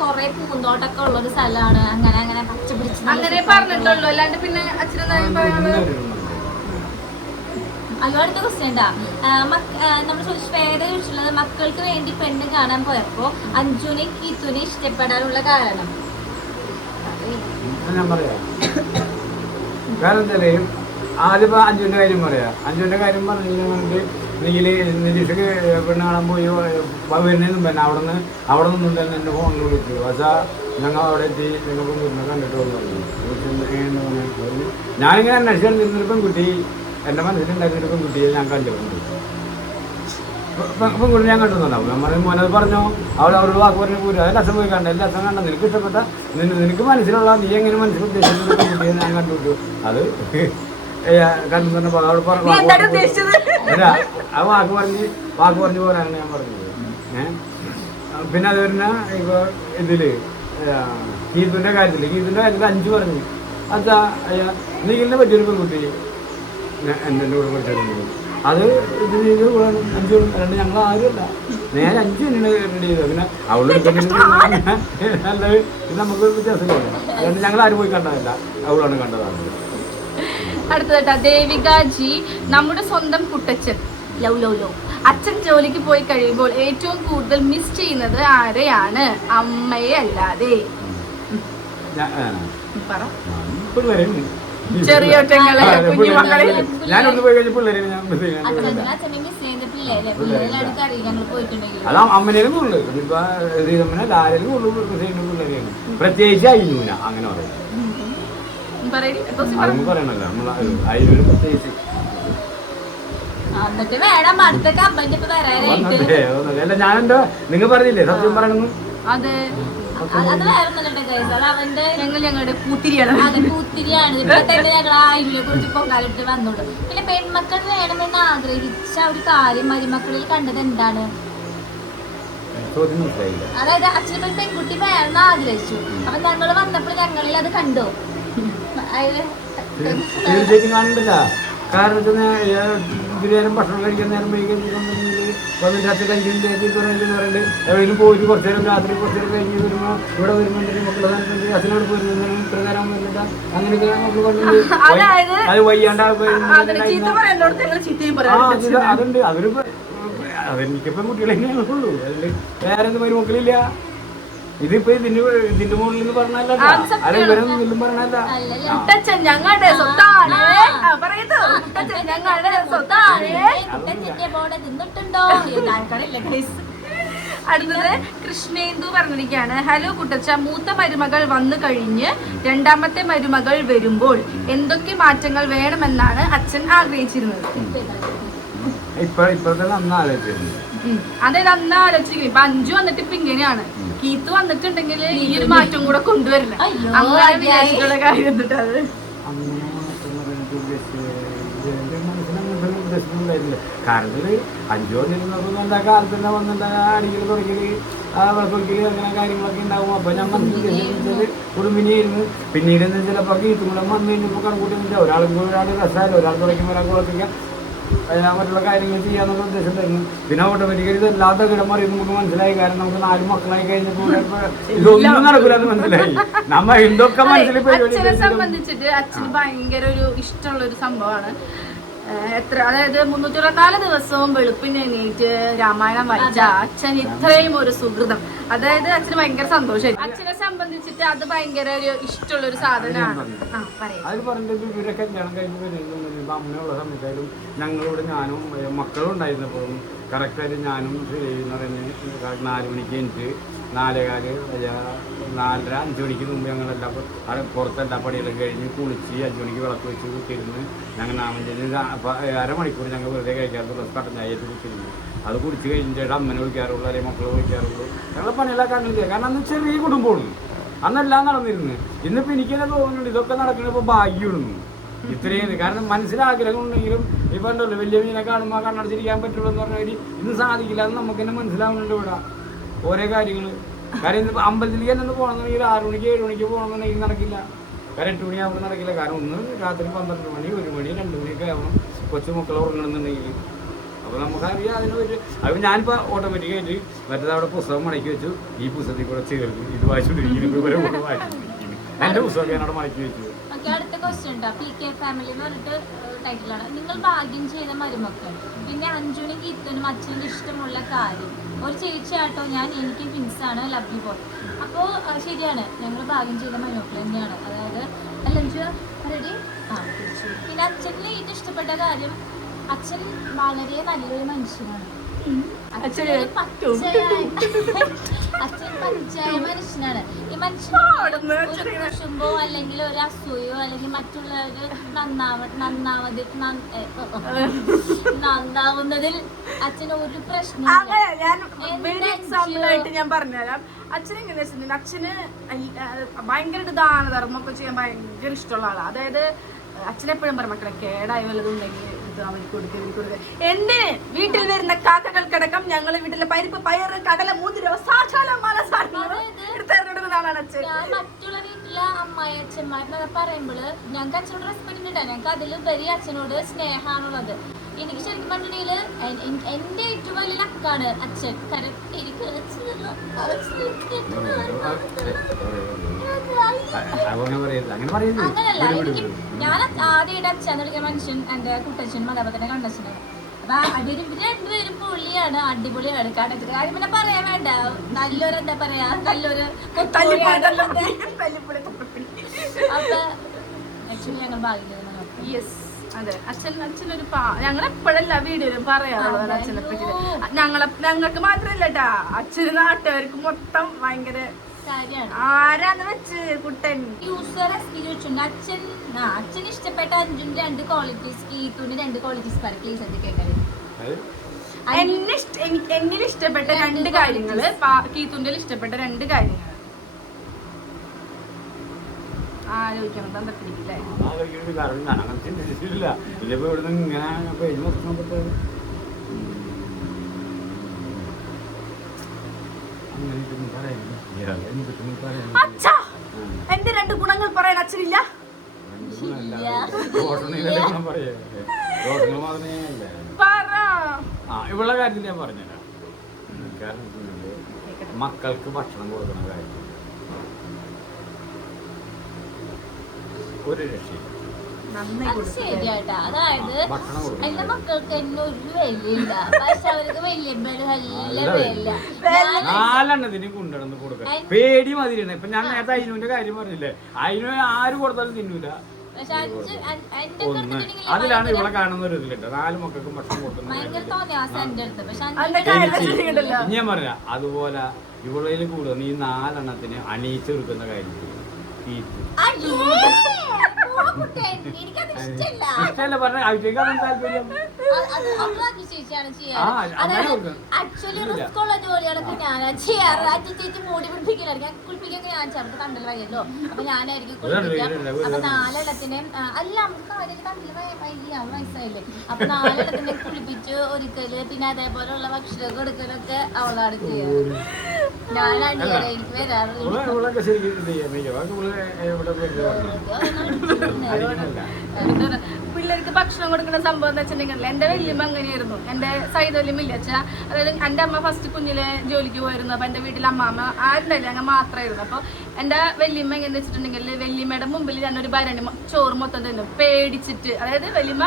കൊറേ പൂന്തോട്ടൊക്കെ ഉള്ള ഒരു സ്ഥലമാണ്. അങ്ങനെ അങ്ങനെ പച്ചപിടിച്ച് അങ്ങനെ പറഞ്ഞിട്ടുള്ളൂ. അല്ലാണ്ട് പിന്നെ അച്ഛനെന്തായാലും പറയാനുള്ളത്. അടുത്ത ക്വസ്റ്റ്യൻ നമ്മൾ ശ്വേത ചോദിച്ചിട്ടുള്ളത് മക്കൾക്ക് വേണ്ടി പെണ്ണ് കാണാൻ പോയപ്പോ അഞ്ജുനെ കീത്തുനെ ഇഷ്ടപ്പെടാനുള്ള കാരണം. ഞാൻ പറയാം. കാരണം വെച്ചാല് ആദ്യം അഞ്ജുവിന്റെ കാര്യം പറയാം. അഞ്ജുവിന്റെ കാര്യം പറഞ്ഞിട്ടുണ്ടെങ്കിൽ നിരീക്ഷക്ക് പെണ്ണ് കാണാൻ പോയി വരുന്നതും തന്നെ അവിടെ നിന്നും തന്നെ എന്റെ ഫോണിൽ വിളിച്ചു. പക്ഷേ ഞങ്ങൾ അവിടെ എത്തി ഞങ്ങൾ പെൺകുട്ടിനെ കണ്ടിട്ട് പറഞ്ഞു. ഞാനിങ്ങനെ അന്വേഷിക്കാൻ നിന്നൊരു പെൺകുട്ടി എൻ്റെ മനസ്സിലുണ്ടായിരുന്നൊരു പെൺകുട്ടിയെ ഞാൻ കണ്ടിട്ടുണ്ട്. പെൺകുട്ടി ഞാൻ കണ്ടുന്നുണ്ടാവും. നമ്മൾ മോനത് പറഞ്ഞോ അവരോട് വാക്ക് പറഞ്ഞ് പോരും. അത് ലക്ഷം പോയി കണ്ട ലക്ഷം കണ്ട നിനക്ക് ഇഷ്ടപ്പെട്ട നിനക്ക് മനസ്സിലുള്ള നീ എങ്ങനെ മനസ്സിൽ ഉദ്ദേശിക്കുന്ന പെൺകുട്ടിയെ ഞാൻ കണ്ടുവിട്ടു. അത് കണ്ടു പറഞ്ഞപ്പോൾ അവിടെ അല്ല ആ വാക്ക് പറഞ്ഞ് പോരാണ് ഞാൻ പറഞ്ഞത്. പിന്നെ അത് വരുന്ന ഇപ്പോൾ ഇതില് ഗീതുവിൻ്റെ കാര്യത്തിൽ 5 പറഞ്ഞു. അച്ഛാ നീലിനെ പറ്റിയൊരു പെൺകുട്ടി എൻ്റെ കൂടെ പഠിച്ചിട്ടുണ്ട്. അത് ഇത് ചെയ്ത് 5 രണ്ട് ഞങ്ങൾ ആരുമല്ല നേരെ 5 തന്നെ റെഡി ചെയ്തത്. പിന്നെ അവളെടുക്കുന്നത് നല്ലത് ഇത് നമുക്ക് വ്യത്യാസമില്ല. അതുകൊണ്ട് ഞങ്ങൾ ആരും പോയി കണ്ടതല്ല, അവളാണ് കണ്ടതാണ്. അടുത്തതാ ദേവികാജി, നമ്മുടെ സ്വന്തം കുട്ടച്ഛൻ ലവ് അച്ഛൻ ജോലിക്ക് പോയി കഴിയുമ്പോൾ ഏറ്റവും കൂടുതൽ മിസ് ചെയ്യുന്നത് ആരെയാണ്? അമ്മയെ അല്ലാതെ. ചെറിയോട്ടങ്ങളെ കുഞ്ഞുമക്കളെ ഞാനൊന്ന് പോയി കഴിഞ്ഞ പിള്ളേരെ അതാ അമ്മനേലും കൂടുതൽ ഇപ്പൊ ലാരേലും കൂടുതൽ പിള്ളേരെയാണ്. പ്രത്യേകിച്ച് അയ്യൂന അങ്ങനെ പറയും. അതൊന്നും പറയണല്ലോ നമ്മൾ അയ്യൂര് പ്രത്യേകിച്ച്. അല്ല ഞാനെന്തോ നിങ്ങൾ പറഞ്ഞില്ലേ സത്യം പറയണമെന്ന്. അതെ അത് ഞങ്ങളുടെ പൂത്തിരിയാണ്. ഇപ്പൊ തന്നെ ഞങ്ങൾ ആയിരയെ കുറിച്ച് പൊങ്കാലിട്ട് വന്നോളൂ. പിന്നെ പെൺമക്കൾ വേണമെന്ന് ആഗ്രഹിച്ച ഒരു കാര്യം മരുമക്കളിൽ കണ്ടത് എന്താണ്? അതായത് അച്ഛൻ പെൺകുട്ടി വേണമെന്ന് ആഗ്രഹിച്ചു. അപ്പൊ ഞങ്ങൾ വന്നപ്പോൾ ഞങ്ങളിൽ അത് കണ്ടോ? തീർച്ചയായിട്ടും കാണുന്നില്ല. കാരണം ബിരിയാണി ഭക്ഷണം കഴിക്കാൻ നേരം രാത്രി കഴിക്കുന്നുണ്ട് എവിടെയെങ്കിലും പോയിട്ട് കുറച്ചു നേരം രാത്രി കുറച്ചു നേരം കഴിഞ്ഞ് വരുമ്പോൾ ഇവിടെ വരുന്നുണ്ട് മക്കളെ അച്ഛനോട് പോയിരുന്ന ഇത്ര നേരം വരുന്നില്ല. അങ്ങനെയൊക്കെ നമുക്ക് കൊണ്ടുണ്ട്. അത് വയ്യാണ്ട് അതുണ്ട്. അതെനിക്ക് പെൺകുട്ടികളെ ഉള്ളൂ. അതിൽ വേറെ എന്ത് മരുമക്കളില്ല. ഇതിപ്പോ ഇതിന്റെ മുകളിൽ നിന്ന് പറഞ്ഞല്ല പറഞ്ഞല്ല. ഞങ്ങളുടെ സ്വത്താണ്. അടുത്തത് കൃഷ്ണേന്ദു പറഞ്ഞിരിക്കുകയാണ്. ഹലോ കുട്ടച്ച, മൂത്ത മരുമകൾ വന്നു കഴിഞ്ഞ് 2ാമത്തെ മരുമകൾ വരുമ്പോൾ എന്തൊക്കെ മാറ്റങ്ങൾ വേണമെന്നാണ് അച്ഛൻ ആഗ്രഹിച്ചിരുന്നത്? അതായത് അന്ന് ആലോചിക്കുന്നത് ഇപ്പൊ 5 വന്നിട്ട് ഇപ്പൊ ഇങ്ങനെയാണ്. കീത്ത് വന്നിട്ടുണ്ടെങ്കിൽ ഈ ഒരു മാറ്റം കൂടെ കൊണ്ടുവരില്ല. അങ്ങനെ വിചാരിച്ചിട്ടുള്ള കാര്യം എന്നിട്ട് അത് കാരണം 5 വന്നിരുന്നപ്പോൾ എന്താ കാലത്തന്നെ വന്നിട്ട് അടിക്കൽ തുടക്കല് വിളക്കൊടുക്കല് അങ്ങനെ കാര്യങ്ങളൊക്കെ ഉണ്ടാവും. അപ്പൊ ഞാൻ മനസ്സിൽ കുടുംബിനിയായിരുന്നു. പിന്നീട് എന്താ ചിലപ്പോൾ കീത്തും കൂടെ വന്നു കഴിഞ്ഞപ്പോൾ കണക്കൂട്ടി ഒരാൾക്ക് രസമല്ല, ഒരാൾ തുടക്കുമ്പോൾ ഒരാൾക്ക് കുളപ്പിക്കാം മറ്റുള്ള കാര്യങ്ങൾ ചെയ്യാന്നുള്ള ഉദ്ദേശം തരുന്നു. പിന്നെ ഓട്ടോമാറ്റിക്കലി ഇതല്ലാത്ത കിടമാറി നമുക്ക് മനസ്സിലായി. കാരണം നമുക്ക് 4 മക്കളായി കഴിഞ്ഞപ്പോൾ ഇതൊന്നും നടക്കില്ലെന്ന് മനസ്സിലായി. നമ്മ എന്തൊക്കെ മനസ്സിൽ അച്ഛനെ സംബന്ധിച്ചിട്ട് അച്ഛന് ഭയങ്കര ഒരു ഇഷ്ടമുള്ള ഒരു സംഭവമാണ് അതായത് 364 ദിവസവും വെളുപ്പിന് എണീറ്റ് രാമായണം വായിച്ച അച്ഛൻ ഇത്രയും ഒരു സുഹൃതം. അതായത് അച്ഛന് ഭയങ്കര സന്തോഷമായി. അച്ഛനെ സംബന്ധിച്ചിട്ട് അത് ഭയങ്കര ഒരു ഇഷ്ടമുള്ള ഒരു സാധനമാണ്. അത് പറഞ്ഞത് ഇവരെ കല്യാണം കഴിഞ്ഞ് വരുന്ന അമ്മയുള്ള സമയത്തായാലും ഞങ്ങളിവിടെ ഞാനും മക്കളും ഉണ്ടായിരുന്നപ്പോഴും കറക്റ്റായിട്ട് ഞാനും എന്ന് പറഞ്ഞ് 4 മണിക്ക് എനിക്ക് 4:15 4:30 5 മണിക്ക് മുമ്പ് ഞങ്ങളെല്ലാം അവിടെ പുറത്തെല്ലാ പണികളും കഴിഞ്ഞ് കുളിച്ച് 5 മണിക്ക് വിളക്ക് വെച്ച് കുത്തിരുന്ന് ഞങ്ങൾ നാമം ചെയ്ത് അരമണിക്കൂർ ഞങ്ങൾ വെറുതെ കഴിക്കാറുള്ള കട്ടൻ ചായയിട്ട് കുത്തിരുന്നു. അത് കുടിച്ച് കഴിഞ്ഞിട്ട് അമ്മനെ വിളിക്കാറുള്ളൂ അല്ലെങ്കിൽ മക്കളെ വിളിക്കാറുള്ളൂ. ഞങ്ങളെ പണിയെല്ലാം കാണില്ല. കാരണം അന്ന് ചെറിയ കുടുംബമാണ്, അന്നെല്ലാം നടന്നിരുന്നു. ഇന്നിപ്പോൾ എനിക്കെന്നെ തോന്നുന്നുണ്ട് ഇതൊക്കെ നടക്കുന്നപ്പോൾ ഭാഗ്യമാണ് ഇത്രയും. കാരണം മനസ്സിലാഗ്രഹം ഉണ്ടെങ്കിലും ഇപ്പം ഉണ്ടല്ലോ വലിയ മീനെ കാണുമ്പോൾ കണ്ണടച്ചിരിക്കാൻ പറ്റുള്ളൂ എന്ന് പറഞ്ഞാൽ ഇന്ന് സാധിക്കില്ല. അത് നമുക്ക് തന്നെ മനസ്സിലാവുന്നുണ്ട് ഇവിടെ ഓരോ കാര്യങ്ങൾ. കാര്യം ഇന്നിപ്പോൾ അമ്പലത്തിലേക്ക് തന്നെ പോകണമെന്നുണ്ടെങ്കിൽ 6 മണിക്ക് 7 മണിക്ക് പോകണമെന്നുണ്ടെങ്കിൽ നടക്കില്ല. കാരണം 8 മണിയാകുമ്പോൾ നടക്കില്ല. കാരണം ഒന്ന് രാത്രി 12 മണി 1 മണി 2 മണിയൊക്കെ ആവണം കൊച്ചുമക്കളെ ഉറങ്ങണമെന്നുണ്ടെങ്കിൽ. അപ്പോൾ നമുക്കറിയാം അതിനൊരു അപ്പോൾ ഞാനിപ്പോൾ ഓട്ടോമാറ്റിക്കായിട്ട് മറ്റേത് അവിടെ പുസ്തകം മടക്കി വെച്ചു. ഈ പുസ്തകത്തിൽ കൂടെ ചേർന്ന് ഇത് വായിച്ചുകൊണ്ടിരിക്കുന്നു. ഇവരെ കൂടെ വായിച്ചുകൊണ്ടിരിക്കുന്നു. എൻ്റെ പുസ്തകം ഞാൻ അവിടെ മടക്കി വെച്ചു. അടുത്ത ക്വസ്റ്റ്യൻ ഉണ്ടോ? PK ഫാമിലി എന്ന് പറഞ്ഞിട്ട് ടൈറ്റിലാണ്. നിങ്ങൾ ഭാഗ്യം ചെയ്ത മരുമക്കൾ. പിന്നെ അഞ്ജുനും ഗീതനും അച്ഛൻ്റെ ഇഷ്ടമുള്ള കാര്യം. ഒരു ചേച്ചിയാട്ടോ ഞാൻ, എനിക്ക് ട്വിൻസാണ്, ലവ് യു ബോയ്. അപ്പോൾ ശരിയാണ്, ഞങ്ങൾ ഭാഗ്യം ചെയ്ത മരുമക്കൾ തന്നെയാണ്. അതായത് അല്ലഞ്ചു റെഡി. പിന്നെ അച്ഛന് ഏറ്റവും ഇഷ്ടപ്പെട്ട കാര്യം, അച്ഛൻ വളരെ നല്ലൊരു മനുഷ്യനാണ്. അച്ഛൻ പച്ചയായ മനുഷ്യനാണ്. ഈ മനുഷ്യൻ കുശുമ്പോ അല്ലെങ്കിൽ ഒരു അസൂയോ അല്ലെങ്കിൽ മറ്റുള്ളവര് നന്നാവുന്നതിൽ അച്ഛന് ഒരു പ്രശ്നവും. ഞാൻ പറഞ്ഞുതരാം. അച്ഛൻ എങ്ങനെ വെച്ചിട്ടുണ്ടെങ്കിൽ അച്ഛന് ഭയങ്കര ദാനധർമ്മൊക്കെ ചെയ്യാൻ ഭയങ്കര ഇഷ്ടമുള്ള ആളാണ്. അതായത് അച്ഛനെപ്പോഴും പറയും മക്കളെ കേടായി വല്ലതുണ്ടെങ്കിൽ അവർക്ക് കൊടുക്കുക. എന്തിന് വീട്ടിൽ വരുന്ന കാക്കകൾക്കടക്കം ഞങ്ങൾ വീട്ടിലെ പരിപ്പ് പയറ് കടല 3 രൂപ എടുത്തെടുക്കുന്നതാണ് അച്ഛൻ. ഞാൻ മറ്റുള്ള വീട്ടിലെ അമ്മായി അച്ഛന്മാരെന്നൊക്കെ പറയുമ്പോള് ഞങ്ങൾക്ക് അച്ഛനോട് റെസ്പെക്ട് ഉണ്ടാവും. ഞങ്ങൾക്ക് അതിലുപരി അച്ഛനോട് സ്നേഹമാണുള്ളത്. എനിക്ക് ശരിക്കും പറഞ്ഞിട്ടുണ്ടെങ്കിൽ എന്റെ ഏറ്റവും വലിയ ലക്കാണ് അച്ഛൻ. കാരണം അങ്ങനല്ല, എനിക്ക് ഞാൻ ആദ്യമായിട്ട് അച്ഛൻ വിളിക്കുന്ന മനുഷ്യൻ എന്റെ കുട്ടച്ഛനും അതേപോലെ തന്നെ കണ്ടച്ഛനാണ്. അപ്പൊ ഇവര് രണ്ടുപേരും പൊളിയാണ്, അടിപൊളിയാണ്. കണ്ടച്ചിട്ട് കാര്യം പിന്നെ പറയാൻ വേണ്ട. നല്ലൊരു എന്താ പറയാ, നല്ലൊരു അപ്പൊ ആക്ച്വലി ഞങ്ങൾ ഭാഗ്യം. അതെ, അച്ഛനൊരു ഞങ്ങൾ എപ്പോഴല്ല വീഡിയോയിലും പറയാറുള്ളത് അച്ഛനെ പറ്റി. ഞങ്ങൾക്ക് മാത്രല്ല കേട്ടാ, അച്ഛന് നാട്ടുകാർക്ക് മൊത്തം ഭയങ്കര ആരാന്ന് വെച്ച് കുട്ടൻ യൂസർ എക്സ്പീരിയൻസ് ഉണ്ട്. അച്ഛന് ഇഷ്ടപ്പെട്ട അഞ്ജുന്റെ 2 ക്വാളിറ്റീസ്, ഗീതുവിന്റെ 2 ക്വാളിറ്റീസ് പറയും പ്ലീസ്. അത് കേൾക്കാൻ എന്നിൽ ഇഷ്ടപ്പെട്ട 2 കാര്യങ്ങള്, ഗീതുന്റെ ഇഷ്ടപ്പെട്ട 2 കാര്യങ്ങൾ ആലോചിക്കണം. തന്നിട്ടില്ലേ അച്ഛാ, എന്റെ 2 ഗുണങ്ങൾ പറയാൻ അച്ഛനില്ല. ഇവളുടെ കാര്യത്തിൽ ഞാൻ പറഞ്ഞുതരാം. കാരണം മക്കൾക്ക് ഭക്ഷണം കൊടുക്കുന്ന കാര്യം ഒരു രക്ഷയില്ല. അത് ശരിയാട്ടാ. അതായത് എന്റെ മക്കൾക്ക് എന്നെ ഒരു വിലയില്ല, പക്ഷെ അവർക്ക് വലിയ നല്ല വില. 4 കൊണ്ടുവന്ന് കൊടുക്കാം. പേടി മതിയാണ്. ഇപ്പൊ ഞാൻ നേരത്തെ അയിനുവിന്റെ കാര്യം പറഞ്ഞില്ലേ, അയിനു ആര് കൊടുത്താലും തിന്നൂല. അതിലാണ് ഇവിടെ കാണുന്ന ഒരു ഇതിലുണ്ട്. 4 മക്കൾക്കും ഭക്ഷണം കൊടുക്കുന്നത്. ഞാൻ പറഞ്ഞ അതുപോലെ ഇവളയിൽ കൂടുതൽ ഈ 4 എണ്ണത്തിന് അണിയിച്ചു കൊടുക്കുന്ന കാര്യം ഇഷ്ടല്ല പറഞ്ഞ ആഴ്ചക്കാണ് താല്പര്യം. ആക്ച്വലി റിസ്ക് ഉള്ള ജോലികളൊക്കെ ഞാനാ ചെയ്യാറ്. അച്ഛൻ ചേച്ചി മൂടി പിടിപ്പിക്കലാണ്. ഞാൻ കുളിപ്പിക്കൊക്കെ ഞാൻ ചേർത്ത് കണ്ടൽ വയ്യല്ലോ. അപ്പൊ ഞാനായിരിക്കും കുളിപ്പിക്കാം. അപ്പൊ 4 എണ്ണത്തിനെയും അല്ല നമുക്ക് കാര്യം കണ്ടില്ല വയസ്സായില്ലേ. അപ്പൊ 4 എണ്ണത്തിനെയും കുളിപ്പിച്ച് ഒരിക്കല് പിന്നെ അതേപോലെയുള്ള ഭക്ഷണം കൊടുക്കലൊക്കെ അവളാണ് ചെയ്യാറ്. ഞാനാണ് എനിക്ക് വരാറില്ല. പിള്ളേർക്ക് ഭക്ഷണം കൊടുക്കുന്ന സംഭവം എന്ന് വെച്ചിട്ടുണ്ടെങ്കിൽ എന്റെ വല്യമ്മ അങ്ങനെയായിരുന്നു. എന്റെ സൈഡ് വല്യമ്മ അച്ഛാ, അതായത് എന്റെ അമ്മ ഫസ്റ്റ് കുഞ്ഞിലെ ജോലിക്ക് പോയിരുന്നു. അപ്പൊ എന്റെ വീട്ടിൽ അമ്മാമ്മ ആരുണ്ടായില്ല, ഞങ്ങൾ മാത്രമായിരുന്നു. അപ്പൊ എന്റെ വല്യമ്മ എങ്ങനെ വെച്ചിട്ടുണ്ടെങ്കിൽ വല്യമ്മയുടെ മുമ്പിൽ ഞാനൊരു ഭരണി ചോറ് മൊത്തം തിന്നും പേടിച്ചിട്ട്. അതായത് വല്യമ്മ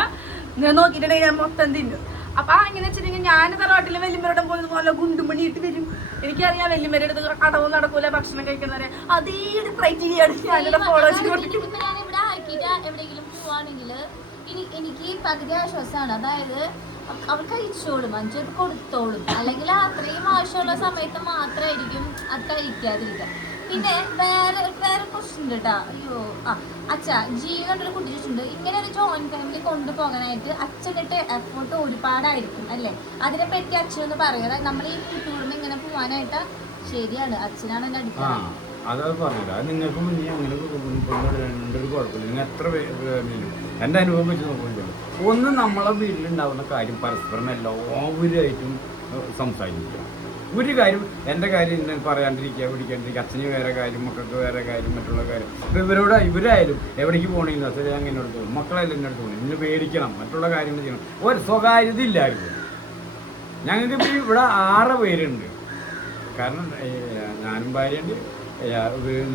ഇങ്ങനെ നോക്കിയിട്ടുണ്ടെങ്കിൽ ഞാൻ മൊത്തം തിന്നും. അപ്പൊ അങ്ങനെ വെച്ചിട്ടുണ്ടെങ്കിൽ ഞാൻ തറവാട്ടിലെ വെല്ലുമരുടെ പോലെ പോലെ ഗുണ്ടുമണിയിട്ട് വരും. എനിക്കറിയാം വെല്ലുമരുടെ അടുത്ത് അടവും നടക്കൂല, ഭക്ഷണം കഴിക്കുന്നവരെ അതേ ക്രൈറ്റീരിയാണ് ഞാനിവിടെ ഫോളോ ചെയ്തുകൊണ്ടിരിക്കുന്നത്. ഞാനിവിടെ ആക്കിയിട്ട് എവിടെയെങ്കിലും പോവാണെങ്കിൽ എനിക്ക് പകുതി ആശ്വാസമാണ്. അതായത് അവർ കഴിച്ചോളും, അഞ്ചൊക്കെ കൊടുത്തോളും, അല്ലെങ്കിൽ അത്രയും ആവശ്യമുള്ള സമയത്ത് മാത്രമായിരിക്കും അത് കഴിക്കാതിരിക്കുക. പിന്നെ വേറെ ക്വസ്റ്റ്യൻ ഉണ്ട് കേട്ടോ. അയ്യോ അച്ഛാ, ജീവനൊരു കുട്ടി ചോദിച്ചിട്ടുണ്ട്, ഇങ്ങനെ ഒരു ജോയിന്റ് ഫാമിലി കൊണ്ടുപോകാനായിട്ട് അച്ഛനിട്ട് എഫേർട്ട് ഒരുപാടായിരിക്കും അല്ലേ? അതിനെപ്പറ്റി അച്ഛനൊന്ന് പറയുക. നമ്മൾ ഈ കുട്ടികളും ഇങ്ങനെ പോവാനായിട്ട് ശരിയാണ്, അച്ഛനാണ് എന്നെ അടിക്കുന്നത്. അതൊക്കെ പറഞ്ഞില്ല, അത് നിങ്ങൾക്ക് മുന്നേ അങ്ങനെ രണ്ടൊരു കുഴപ്പമില്ല. നിങ്ങൾ എത്ര പേരിലും എൻ്റെ അനുഭവം വെച്ച് നോക്കുന്നില്ല. ഒന്ന് നമ്മളെ വീട്ടിലുണ്ടാവുന്ന കാര്യം പരസ്പരം എല്ലാവരുമായിട്ടും സംസാരിക്കുക. ഒരു കാര്യം എൻ്റെ കാര്യം പറയാണ്ടിരിക്കുക, പിടിക്കാണ്ടിരിക്കുക, അച്ഛന് വേറെ കാര്യം, മക്കൾക്ക് വേറെ കാര്യം, മറ്റുള്ള കാര്യം. ഇവരായാലും എവിടേക്ക് പോകണമെങ്കിൽ അച്ഛൻ അങ്ങനെ എന്നോട് തോന്നും, മക്കളെല്ലാം എന്നോട് തോന്നും, ഇന്ന് പേടിക്കണം, മറ്റുള്ള കാര്യങ്ങൾ ചെയ്യണം. ഒരു സ്വകാര്യത ഇല്ലായിരുന്നു. ഞങ്ങൾക്കിപ്പോൾ ഇവിടെ 6 പേരുണ്ട്. കാരണം ഞാനും ഭാര്യയുണ്ട്,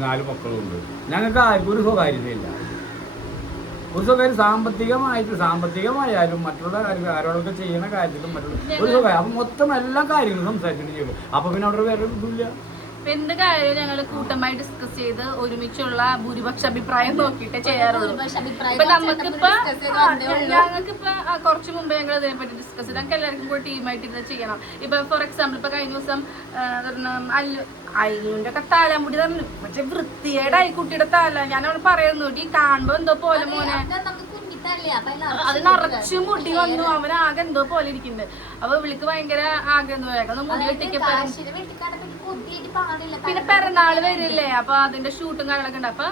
4 മക്കളുണ്ട്. ഞങ്ങൾക്ക് ആർക്കും ഒരു സ്വകാര്യതയില്ല. ഒരു സ്വകാര്യം സാമ്പത്തികമായാലും മറ്റുള്ള കാര്യം ആരോടൊക്കെ ചെയ്യുന്ന കാര്യത്തിലും മറ്റുള്ള ഒരു സ്വകാര്യം. അപ്പം മൊത്തം എല്ലാ കാര്യങ്ങളും സംസാരിച്ചിട്ട് ചെയ്യും. അപ്പം പിന്നെ അവിടെ വേറെ ഇതില്ല. എന്ത് കാര്യം ഞങ്ങൾ കൂട്ടമായി ഡിസ്കസ് ചെയ്ത് ഒരുമിച്ചുള്ള ഭൂരിപക്ഷ അഭിപ്രായം നോക്കിയിട്ട് ചെയ്യാറുള്ളൂ. ഇപ്പൊ ഞങ്ങൾക്കിപ്പോ കുറച്ച് മുമ്പ് ഞങ്ങൾ ഇതിനെപ്പറ്റി ഡിസ്കസ് ചെയ്ത് ഞങ്ങൾക്ക് എല്ലാവർക്കും കൂടി ടീമായിട്ട് ഇത് ചെയ്യണം. ഇപ്പൊ ഫോർ എക്സാമ്പിൾ ഇപ്പൊ കഴിഞ്ഞ ദിവസം അയ്യൂന്റെ ഒക്കെ തലമുടി തന്നു, പക്ഷെ വൃത്തിയേടായി കുട്ടിയുടെ തല. ഞാൻ അവിടെ പറയുന്നു, ഈ കാണുമ്പോ എന്തോ പോലെ മോനെ അത് നിറച്ചു മുടി വന്നു, അവനാകെ എന്തോ പോലെ ഇരിക്കുന്നുണ്ട്. അപ്പൊ വിളിക്ക് ഭയങ്കര ആഗ്രഹം വേഗം മുടി വെട്ടിക്കപ്പെടും. പിന്നെ പിറന്നാള് വരില്ലേ, അപ്പൊ അതിന്റെ ഷൂട്ടും കാര്യങ്ങളൊക്കെ ഉണ്ട്. അപ്പൊ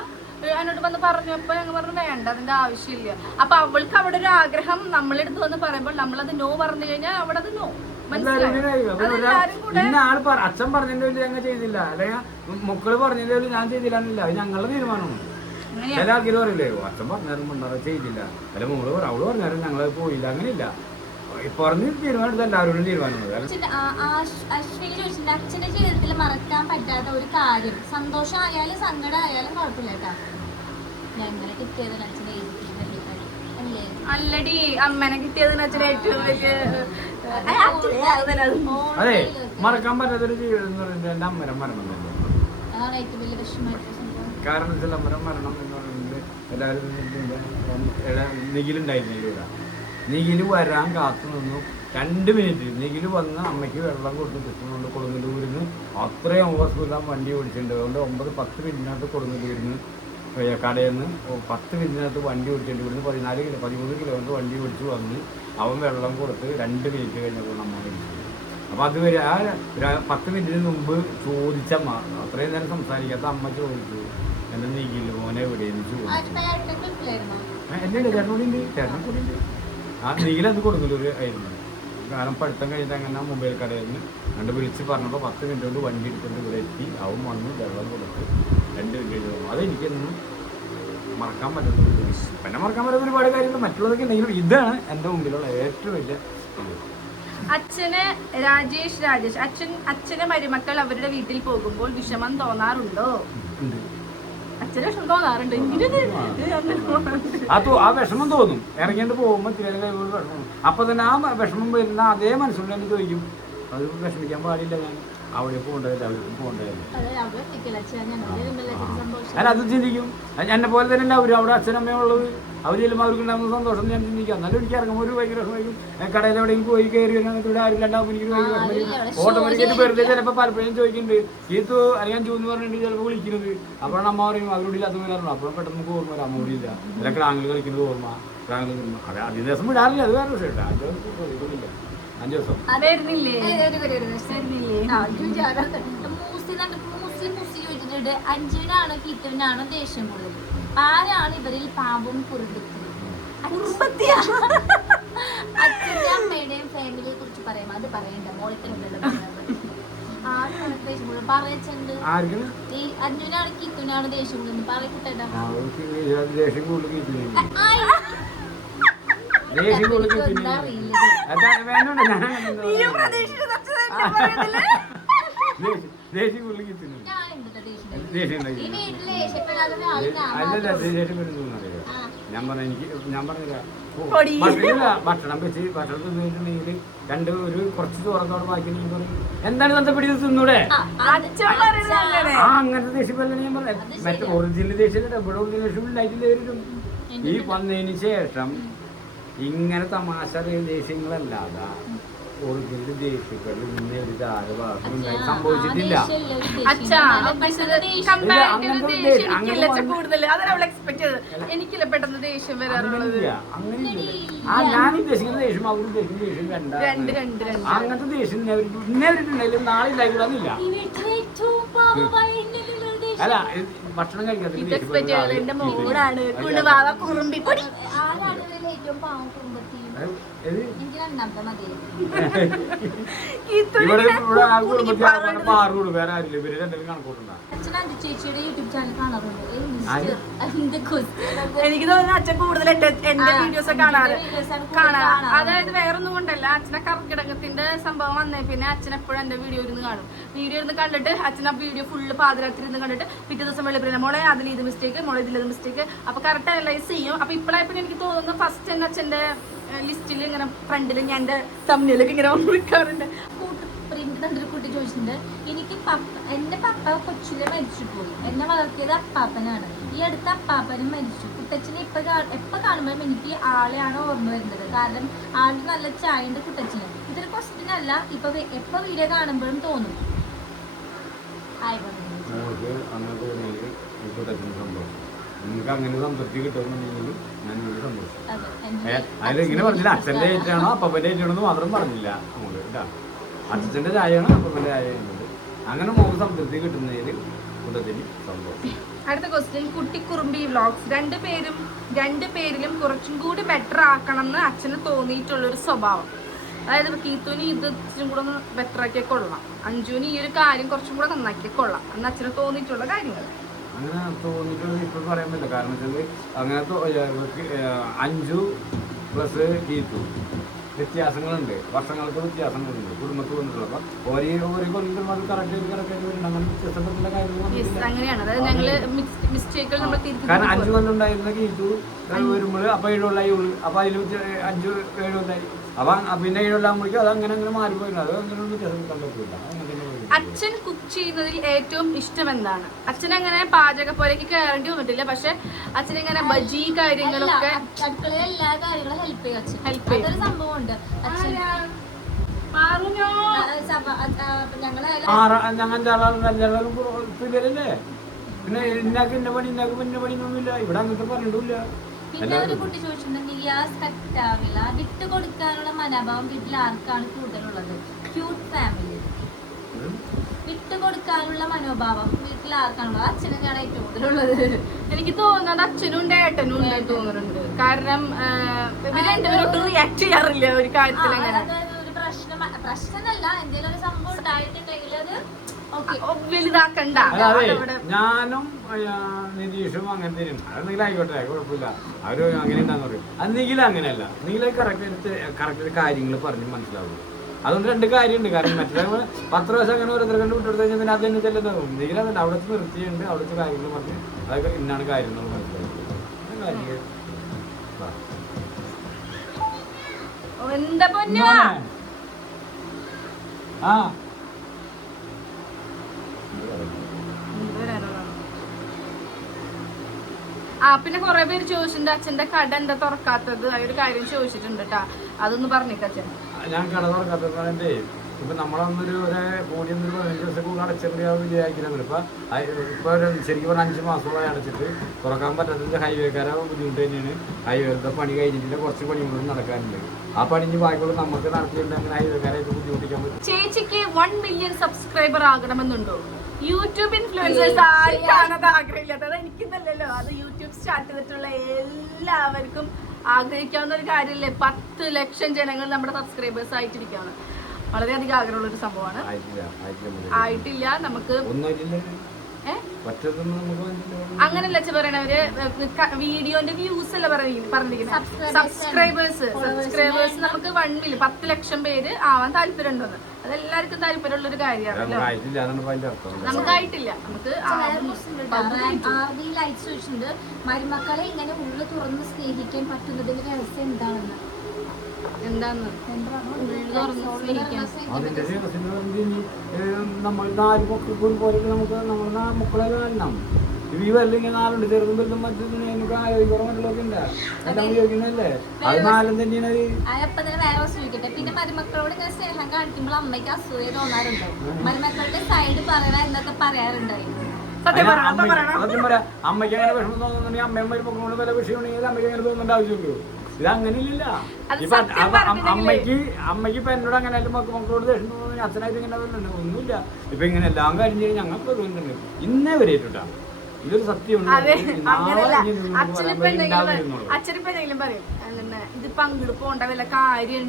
എന്നോട് വന്ന് പറഞ്ഞപ്പോ ഞങ്ങൾ പറഞ്ഞു വേണ്ട, അതിന്റെ ആവശ്യമില്ല. അപ്പൊ അവൾക്ക് അവിടെ ഒരു ആഗ്രഹം നമ്മളെടുത്ത് വന്ന് പറയുമ്പോൾ നമ്മളത് നോ പറഞ്ഞു കഴിഞ്ഞാൽ അവിടെ അത് നോ. അച്ഛൻ പറഞ്ഞതിന്റെ വലിയ ഞങ്ങൾ ചെയ്തില്ല, അല്ലെങ്കിൽ മക്കള് പറഞ്ഞതിന്റെ വലിയ ഞാൻ ചെയ്തില്ല എന്നില്ല. അത് ഞങ്ങളുടെ തീരുമാനമാണ്. ചില ആൾക്കാർ പറയില്ലേ, അച്ഛൻ പറഞ്ഞാലും ചെയ്തില്ല, അല്ല മോള് അവള് പറഞ്ഞാലും ഞങ്ങൾ പോയില്ല. അങ്ങനെയില്ല, പറഞ്ഞ് തീരുമാനം എല്ലാവരോടും തീരുമാനമാണ്. അശ്വിനി ചോദിച്ചിട്ടുണ്ട്, അച്ഛന്റെ ജീവിതത്തിൽ മറക്കാൻ പറ്റാത്ത ഒരു കാര്യം, സന്തോഷമായാലും സങ്കടമായാലും കുഴപ്പമില്ല കേട്ടാ, ഞങ്ങളെ കിട്ടിയതിന് അച്ഛനെ അല്ലേ? അല്ലടി, അമ്മനെ കിട്ടിയതിന് അച്ഛനെ ഏറ്റവും വലിയ. അതെ, മറക്കാൻ പറ്റാത്തൊരു ജീവിതം എന്ന് പറയുന്നത് എന്റെ അമ്മയുടെ മരണം തന്നെ. അതാണ് ഏറ്റവും വലിയ വിഷമമായിട്ട്. കാരണം വെച്ചാൽ അമ്മയുടെ മരണം എന്ന് പറയുന്നത് എല്ലാവരും നിഖിലുണ്ടായിരുന്നു. ഇവിടെ നിഖില് വരാൻ കാത്തു നിന്നു 2 മിനിറ്റ്. നിഖില് വന്ന് അമ്മയ്ക്ക് വെള്ളം കൊടുത്ത് കിട്ടുന്നുണ്ട്. കൊടുങ്ങല്ലൂരിന്ന് അത്രയും ഓവർസ്പീഡാൻ വണ്ടി ഓടിച്ചിട്ടുണ്ട്. അതുകൊണ്ട് 9-10 മിനിറ്റിനകത്ത് കൊടുങ്ങല്ലൂരിന്ന് കടയിൽ നിന്ന് 10 മിനിറ്റിനകത്ത് വണ്ടി ഓടിച്ചിട്ടുണ്ട്. ഇവിടുന്ന് 13 കിലോമീറ്റർ വണ്ടി ഓടിച്ച് വന്ന് അവൻ വെള്ളം കൊടുത്ത് 2 മിനിറ്റ് കഴിഞ്ഞപ്പോൾ അമ്മ വിളിച്ചു. അപ്പോൾ അതുവരെ ആ 10 മിനിറ്റിന് മുമ്പ് ചോദിച്ചമ്മ, അത്രയും നേരം സംസാരിക്കാത്ത അമ്മ ചോദിച്ചു, എൻ്റെ നിഖില് മോനെ എവിടെയെന്ന് ചോദിച്ചു. എൻ്റെ ചേട്ടൻ കൂടി ഉണ്ട്. ആ നിഖിലത് കൊടുങ്ങല്ലൂർ ആയിരുന്നു. കാരണം പഠിത്തം കഴിഞ്ഞിട്ട് അങ്ങനെ മൊബൈൽ കടയിൽ നിന്ന് വിളിച്ച് പറഞ്ഞപ്പോൾ 10 മിനിറ്റ് കൊണ്ട് വണ്ടി എടുത്തുകൊണ്ട് ഇവിടെ എത്തി. അവൻ വന്ന് വെള്ളം കൊടുത്ത് 2 മിനിറ്റ് കഴിഞ്ഞു. അതെനിക്കൊന്നും മറക്കാൻ പറ്റുന്നത്. പിന്നെ മറക്കാൻ പറ്റുന്ന ഒരുപാട് കാര്യങ്ങൾ മറ്റുള്ളതൊക്കെ ഉണ്ടെങ്കിലും ഇതാണ് എൻ്റെ മുമ്പിലുള്ള ഏറ്റവും വലിയ ഇത്. അച്ഛന് രാജേഷ് അച്ഛന് മരുമക്കൾ അവരുടെ വീട്ടിൽ പോകുമ്പോൾ വിഷമം തോന്നാറുണ്ടോ? അച്ഛന് വിഷമം തോന്നാറുണ്ട്. ആ വിഷമം തോന്നും. ഇറങ്ങിയിട്ട് പോകുമ്പോൾ വിഷമം. അപ്പൊ തന്നെ ആ വിഷമം വരുന്ന അതേ മനസ്സിലുണ്ട് എനിക്ക് ചോദിക്കും, അത് വിഷമിക്കാൻ പാടില്ല, ഞാൻ അവിടെ പോകേണ്ടതല്ല, അവർക്കും പോകേണ്ടതല്ല. അല്ല, അത് ചിന്തിക്കും. എന്നെ പോലെ തന്നെയല്ല അവർ അവിടെ അച്ഛനമ്മയുള്ളത്. അവർ ചെല്ലുമ്പോൾ അവർക്കുണ്ടാകുന്ന സന്തോഷം ഞാൻ ചിന്തിക്കാം. എന്നാലും എനിക്ക് ഇറങ്ങുമ്പോൾ ഒരു ഭയങ്കര വിഷമമായിരിക്കും. കടയിൽ എവിടെയും പോയി കയറി ഇവിടെ ആരുമില്ലാണ്ടാവും എനിക്ക് ഭയങ്കര വിഷമമായിരിക്കും. ഓട്ടോമാറ്റിക്കായിട്ട് വെറുതെ ചിലപ്പോൾ പലപ്പോഴും ചോദിക്കുന്നുണ്ട്, ചീത്തു അറിയാൻ ചൂന്ന് പറഞ്ഞിട്ട് ചിലപ്പോൾ വിളിക്കുന്നത്. അപ്പോഴാണ് അമ്മ പറയും അവരോട് ഇല്ലാത്ത പോലായിരുന്നു. അപ്പോഴും പെട്ടെന്ന് നമുക്ക് ഓർമ്മ വരാം, അമ്മ കൂടി ഇല്ല, അല്ലെങ്കിൽ ക്രാങ്കിൾ കളിക്കുന്നത് ഓർമ്മ, ക്രാങ്കിൾ അത് 5 ദിവസം വിടാറില്ല. അത് വേറെ വിഷയം കേട്ടോ. 5 ദിവസം ചോദിക്കുന്നില്ല, 5 ദിവസം അഞ്ജുവിനാണോ കീത്തുവിനാണോ ദേഷ്യം കൂടുതൽ? ആരാണ് ഇവരിൽ പാപം കുറുമ്പത്തിയും? അച്ഛന്റെ അമ്മയുടെയും ഫാമിലിയെ കുറിച്ച് പറയുമ്പോ അത് പറയണ്ട, മോളിക്കുണ്ടല്ലോ. ആരാണ് ദേഷ്യം കൂടുതൽ പറയച്ചുണ്ട്? ഈ അഞ്ജുവിനാണ് കീത്തുവിനാണോ ദേഷ്യം കൂടുതൽ പറയട്ടെ. ഞാൻ പറഞ്ഞില്ല പൊടി. ഭക്ഷണം തിന്നിട്ടുണ്ടെങ്കിൽ ഒരു കുറച്ച് ചോറത്തോടെ ബാക്കി പറയും എന്താണ് തന്റെ പിടി തിന്നൂടെ അങ്ങനത്തെ ദേഷ്യമല്ല ഞാൻ പറഞ്ഞത്. മറ്റേ ഒറിജിനൽ ദേഷ്യം ഇവിടെ ഒറിജിനൽ ദേഷ്യം ഉണ്ടായിട്ടില്ല വരും. ഈ വന്നതിന് ശേഷം ഇങ്ങനെ തമാശ ദേഷ്യങ്ങളല്ലാതെ ഒറിജിനൽ ദേഷ്യങ്ങളിൽ ഇന്ന ഒരു ഭാഗം സംഭവിച്ചിട്ടില്ല. എനിക്കില്ല പെട്ടെന്ന് ദേഷ്യം വരാറുള്ളത്. ഞാൻ ഉദ്ദേശിക്കുന്ന ദേഷ്യം അവർ ഉദ്ദേശിക്കുന്ന ദേഷ്യം അങ്ങനത്തെ ദേഷ്യം ഇന്നവരുണ്ടായാലും നാളെ ഉണ്ടായിക്കൂടാന്നില്ല. അല്ല ഭക്ഷണം കഴിക്കാത്ത വേറെ ആരില്ല. ഇവര് എന്തെങ്കിലും കണക്കൂട്ടുണ്ടോ? എനിക്ക് തോന്നുന്നു അച്ഛൻ കൂടുതൽ എന്റെ വീഡിയോസ് കാണാറ്. അതായത് വേറൊന്നും കൊണ്ടല്ല, അച്ഛനെ കർക്കിടകത്തിന്റെ സംഭവം വന്നേ പിന്നെ അച്ഛൻ എപ്പോഴും എന്റെ വീഡിയോ ഇരുന്ന് കാണും. വീഡിയോ ഇരുന്ന് കണ്ടിട്ട് അച്ഛൻ ആ വീഡിയോ ഫുള്ള് പാതിരാത്രി ഇരുന്ന് കണ്ടിട്ട് പിറ്റേ ദിവസം വെള്ളിപ്പിന്നെ മോളെ അതിൽ ഇത് മിസ്റ്റേക്ക്, മോളെ ഇതിലത് മിസ്റ്റേക്ക്, അപ്പൊ കറക്റ്റ് അനലൈസ് ചെയ്യും. അപ്പൊ ഇപ്പോഴായപ്പോൾ എനിക്ക് തോന്നുന്നു ഫസ്റ്റ് തന്നെ അച്ഛന്റെ ലിസ്റ്റിൽ ഇങ്ങനെ ഫ്രണ്ടിൽ ഞാൻ എന്റെ തമ്മിലൊക്കെ ഇങ്ങനെ വന്നിരിക്കാറുണ്ട്. ഒരു കുട്ടി ചോദിച്ചിട്ടുണ്ട്, എനിക്ക് എന്റെ പപ്പ കൊച്ചിലെ മരിച്ചു പോയി, എന്നെ വളർത്തിയത് അപ്പാപ്പനാണ്, ഈ അടുത്ത അപ്പാപ്പനും മരിച്ചു, കുട്ടച്ഛനെ എപ്പോ കാണുമ്പോഴും എനിക്ക് ആളെയാണ് ഓർമ്മ വരുന്നത്, കാരണം ആൾക്ക് നല്ല ചായണ്ട് കുട്ടച്ഛന്. ഇതൊരു ക്വസ്റ്റ്യൻ അല്ല, എപ്പോ വീഡിയോ കാണുമ്പോഴും തോന്നും. നിങ്ങൾക്ക് അങ്ങനെ സംതൃപ്തി കിട്ടുമെന്നുണ്ടെങ്കിൽ ഞാൻ സന്തോഷം. അതിലിങ്ങനെ പറഞ്ഞില്ല അച്ഛൻ്റെ ഏറ്റാണോ അപ്പൻ്റെ ഏറ്റാണോ മാത്രം പറഞ്ഞില്ല നമുക്ക് കേട്ടോ. അച്ഛൻ്റെ ചായയാണോ അപ്പൻ്റെ ചായ ചെയ്യുന്നത്, അങ്ങനെ മൂന്ന് സംതൃപ്തി കിട്ടുന്നതിൽ കൂട്ടത്തിന് സന്തോഷം. അടുത്ത ക്വസ്റ്റ്യൻ, കുട്ടിക്കുറുമ്പി വ്ലോഗ്സ്. രണ്ട് പേരിലും കുറച്ചും കൂടി ബെറ്റർ ആക്കണം എന്ന് അച്ഛന് തോന്നിയിട്ടുള്ളൊരു സ്വഭാവം. അതായത് കീത്തുവിന് ഇത് ഇച്ചിരി കൂടെ ഒന്ന് ബെറ്റർ ആക്കിയാൽ കൊള്ളാം, അഞ്ജുവിന് ഈ ഒരു കാര്യം കുറച്ചും കൂടെ നന്നാക്കിയാൽ കൊള്ളാം എന്ന് അച്ഛന് തോന്നിയിട്ടുള്ള കാര്യങ്ങൾ. അങ്ങനെ തോന്നിയിട്ടുള്ളത് ഇപ്പോൾ പറയാൻ പറ്റില്ല. കാരണം വെച്ചാൽ അങ്ങനെ അഞ്ചു പ്ലസ് ഗീതു വ്യത്യാസങ്ങളുണ്ട്, വർഷങ്ങൾക്ക് വ്യത്യാസങ്ങളുണ്ട് കുടുംബത്തിൽ വന്നിട്ടുള്ളത്. അപ്പോൾ ഓരോ കൊല്ലം അത് കറക്റ്റായിട്ട് വരുന്നുണ്ട്. അങ്ങനെ വ്യത്യസ്തപ്പെട്ടുള്ള കാര്യങ്ങൾ കാരണം 5 കൊല്ലം ഉണ്ടായിരുന്ന ഗീതു വരുമ്പോൾ അപ്പോൾ 7 കൊല്ലമായി ഉള്ളു. അപ്പോൾ അതിൽ 5 7 കൊല്ലമായി. അപ്പം പിന്നെ 7 കൊല്ലാകുമ്പോഴേക്കും അത് അങ്ങനെ അങ്ങനെ മാറിപ്പോയില്ല. അത് അങ്ങനെ വ്യത്യാസം കണ്ടെത്തില്ല. അച്ഛൻ കുക്ക് ചെയ്യുന്നതിൽ ഏറ്റവും ഇഷ്ടം എന്താണ്? അച്ഛൻ അങ്ങനെ പാചക പോലേക്ക് കയറേണ്ടി വന്നിട്ടില്ല, പക്ഷെ അച്ഛൻ ഇങ്ങനെ ബജി കാര്യങ്ങളൊക്കെ അടുക്കളയിൽ എല്ലാ കാര്യങ്ങളും ഹെൽപ്പ് ചെയ്യും. അതൊരു സംഭവമുണ്ട്. ഞങ്ങളല്ലേ പിന്നെ ഇന്നാക്ക് ഇന്ന പണി ഇന്നാക്ക് പിന്നെ പണിയൊന്നുമില്ല. ഇവിടെ അങ്ങനത്തെ പറഞ്ഞിട്ടില്ല. പിന്നെ ഒരു കുട്ടി ചോദിച്ചിട്ടുണ്ടെങ്കിൽ ഗ്യാസ് കട്ടാവില്ല, വിട്ടു കൊടുക്കാനുള്ള മനോഭാവം വീട്ടിൽ ആർക്കാണ് കൂടുതലുള്ളത്? Cute family. വിട്ടുകൊടുക്കാനുള്ള മനോഭാവം വീട്ടിൽ ആർക്കാണുള്ളത്? അച്ഛനാണ് ഏറ്റവും കൂടുതലുള്ളത്. എനിക്ക് തോന്നുന്നത് അച്ഛനും ഉണ്ട് ഏട്ടനും ഉണ്ട് തോന്നുന്നുണ്ട്. കാരണം റിയാക്ട് ചെയ്യാറില്ല ഒരു കാര്യത്തിൽ. അങ്ങനെ ഒരു പ്രശ്നമല്ല, എന്തെങ്കിലും ഒരു സംഭവം ഉണ്ടായിട്ടുണ്ടെങ്കിൽ അത് വലുതാക്കണ്ട. ഞാനും നിതീഷും അങ്ങനെ തരും. അതെന്തെങ്കിലും ആയിക്കോട്ടെ, കുഴപ്പമില്ല. അവര് അങ്ങനെ ഉണ്ടാന്ന് പറയും. അന്നെങ്കിലും അങ്ങനെയല്ല, നിങ്ങൾ കറക്റ്റ് കാര്യങ്ങൾ പറഞ്ഞ് മനസ്സിലാവും. അതുകൊണ്ട് 2 കാര്യമുണ്ട്. കാരണം മറ്റേ 10 പ്രാവശ്യം അങ്ങനെ ഓരോരുത്തർ കണ്ട് വിട്ടെടുത്ത് കഴിഞ്ഞാൽ പിന്നെ അത് തന്നെ ചെല്ലുന്നതാകും. എന്തെങ്കിലും അതല്ല, അവിടുത്തെ നിർത്തിയുണ്ട്, അവിടുത്തെ കാര്യങ്ങൾ പറഞ്ഞ് അതൊക്കെ ഇന്നാണ് കാര്യങ്ങൾ മനസ്സിലാക്കുന്നത്. എന്താ പൊന്നോ പിന്നെ കുറെ പേര് ചോദിച്ചിട്ടുണ്ട് അച്ഛന്റെ കട എന്താ തുറക്കാത്തത്, ആ ഒരു കാര്യം ചോദിച്ചിട്ടുണ്ട് കേട്ടാ. അതൊന്ന് പറഞ്ഞേക്ക അച്ഛൻ. ഞാൻ കട തുറക്കാത്തത് ഇപ്പൊ നമ്മളൊന്നൊരു കൂടി 15 ദിവസം കൂടെ അടച്ചിട്ടാവും വിചാരിക്കുന്നത്. ഇപ്പൊ ശരിക്കും പറഞ്ഞാൽ 5 മാസത്തോളം അടച്ചിട്ട് തുറക്കാൻ പറ്റാത്തത് ഹൈവേക്കാരെ ബുദ്ധിമുട്ട് തന്നെയാണ്. ഹൈവേത്തെ പണി കഴിഞ്ഞിട്ടില്ല, കുറച്ച് പണികളും നടക്കാനുണ്ട്. ആ പണി ബാക്കിയുള്ള നമുക്ക് നടത്തിയിട്ടുണ്ടെങ്കിൽ ഹൈവേക്കാരായിട്ട് ബുദ്ധിമുട്ടിക്കാൻ പറ്റും. ചേച്ചിക്ക് 1 മില്യൺ സബ്സ്ക്രൈബർ ആകണമെന്നുണ്ടോ? യൂട്യൂബ് ഇൻഫ്ലുവൻസേഴ്സ് ആരും കാണാൻ ആഗ്രഹമില്ലാത്തത് എനിക്കിന്നല്ലല്ലോ, അത് യൂട്യൂബ് സ്റ്റാർട്ട് ചെയ്തിട്ടുള്ള എല്ലാവർക്കും ആഗ്രഹിക്കാവുന്ന ഒരു കാര്യമല്ലേ. 10 ലക്ഷം ജനങ്ങൾ നമ്മുടെ സബ്സ്ക്രൈബേഴ്സ് ആയിട്ടിരിക്കുകയാണ്. വളരെയധികം ആഗ്രഹമുള്ള ഒരു സംഭവമാണ്. ആയിട്ടില്ല, നമുക്ക് അങ്ങനല്ല പറയണവര് വീഡിയോന്റെ വ്യൂസ് അല്ല പറഞ്ഞിരിക്കുന്നത്, സബ്സ്ക്രൈബേഴ്സ് നമുക്ക് 1 മില്യൺ 10 ലക്ഷം പേര് ആവാൻ താല്പര്യമുണ്ടെന്ന്. അതെല്ലാവർക്കും താല്പര്യമുള്ള ഒരു കാര്യമാണല്ലോ. നമുക്കായിട്ടില്ല, നമുക്കായിട്ടില്ല, നമുക്ക് ലൈറ്റ് ചോദിച്ചിട്ടുണ്ട്, മരുമക്കളെ ഇങ്ങനെ ഉള്ളു തുറന്ന് സ്നേഹിക്കാൻ പറ്റുന്നതിന്റെ രഹസ്യം എന്താണെന്ന്. എന്താന്ന് അതിന്റെ നമ്മൾ 4 മക്കൾ പോലെ നമുക്ക് നമ്മുടെ മക്കളെ കാണണം. ഈ വെള്ളം ഇങ്ങനെ 4 ചെറുതും വലുതും മറ്റൊന്നും എനിക്ക് ആരോഗ്യപരമായിട്ടുള്ളതൊക്കെ ഉണ്ട്. എല്ലാം ഉപയോഗിക്കുന്നല്ലേ, അത് 4 തന്നെയാണ്. അപ്പൊ തന്നെ വേറെ ചോദിക്കട്ടെ, പിന്നെ മരുമക്കളോട് ഇങ്ങനെ സ്നേഹം കാണിക്കുമ്പോൾ അമ്മയ്ക്ക് അസൂയ തോന്നാറുണ്ടോ? മരുമക്കളുടെ സൈഡ് പറയണ എന്നൊക്കെ പറയാറുണ്ടായി. സത്യം പറയാം, അമ്മയ്ക്ക് അങ്ങനെ വിഷമം തോന്നുന്നുണ്ടെങ്കിൽ അമ്മയും മരുമക്കളോട് വല്ല വിഷയമുണ്ടെങ്കിൽ അമ്മയ്ക്ക് അങ്ങനെ തോന്നേണ്ട ആവശ്യമുള്ളൂ. ഇത് അങ്ങനെയില്ല. ഇപ്പൊ അമ്മയ്ക്ക് ഇപ്പൊ എന്നോട് അങ്ങനെ മക്കളോട് ദേഷ്യം തോന്നുന്നു, അച്ഛനായിട്ട് ഇങ്ങനെ ഒന്നുമില്ല. ഇപ്പൊ ഇങ്ങനെ എല്ലാം കാര്യം ചെയ്ത് ഞങ്ങൾക്ക് തോന്നുന്നുണ്ട് ഇന്നേ വരെ ഇട്ടാ. ഇതൊരു സത്യമുണ്ട്. അച്ഛനിപ്പോ എന്തെങ്കിലും പറയും, ഇതിപ്പോ അങ്ങോട്ട് പോണ്ട വല്ല കാര്യം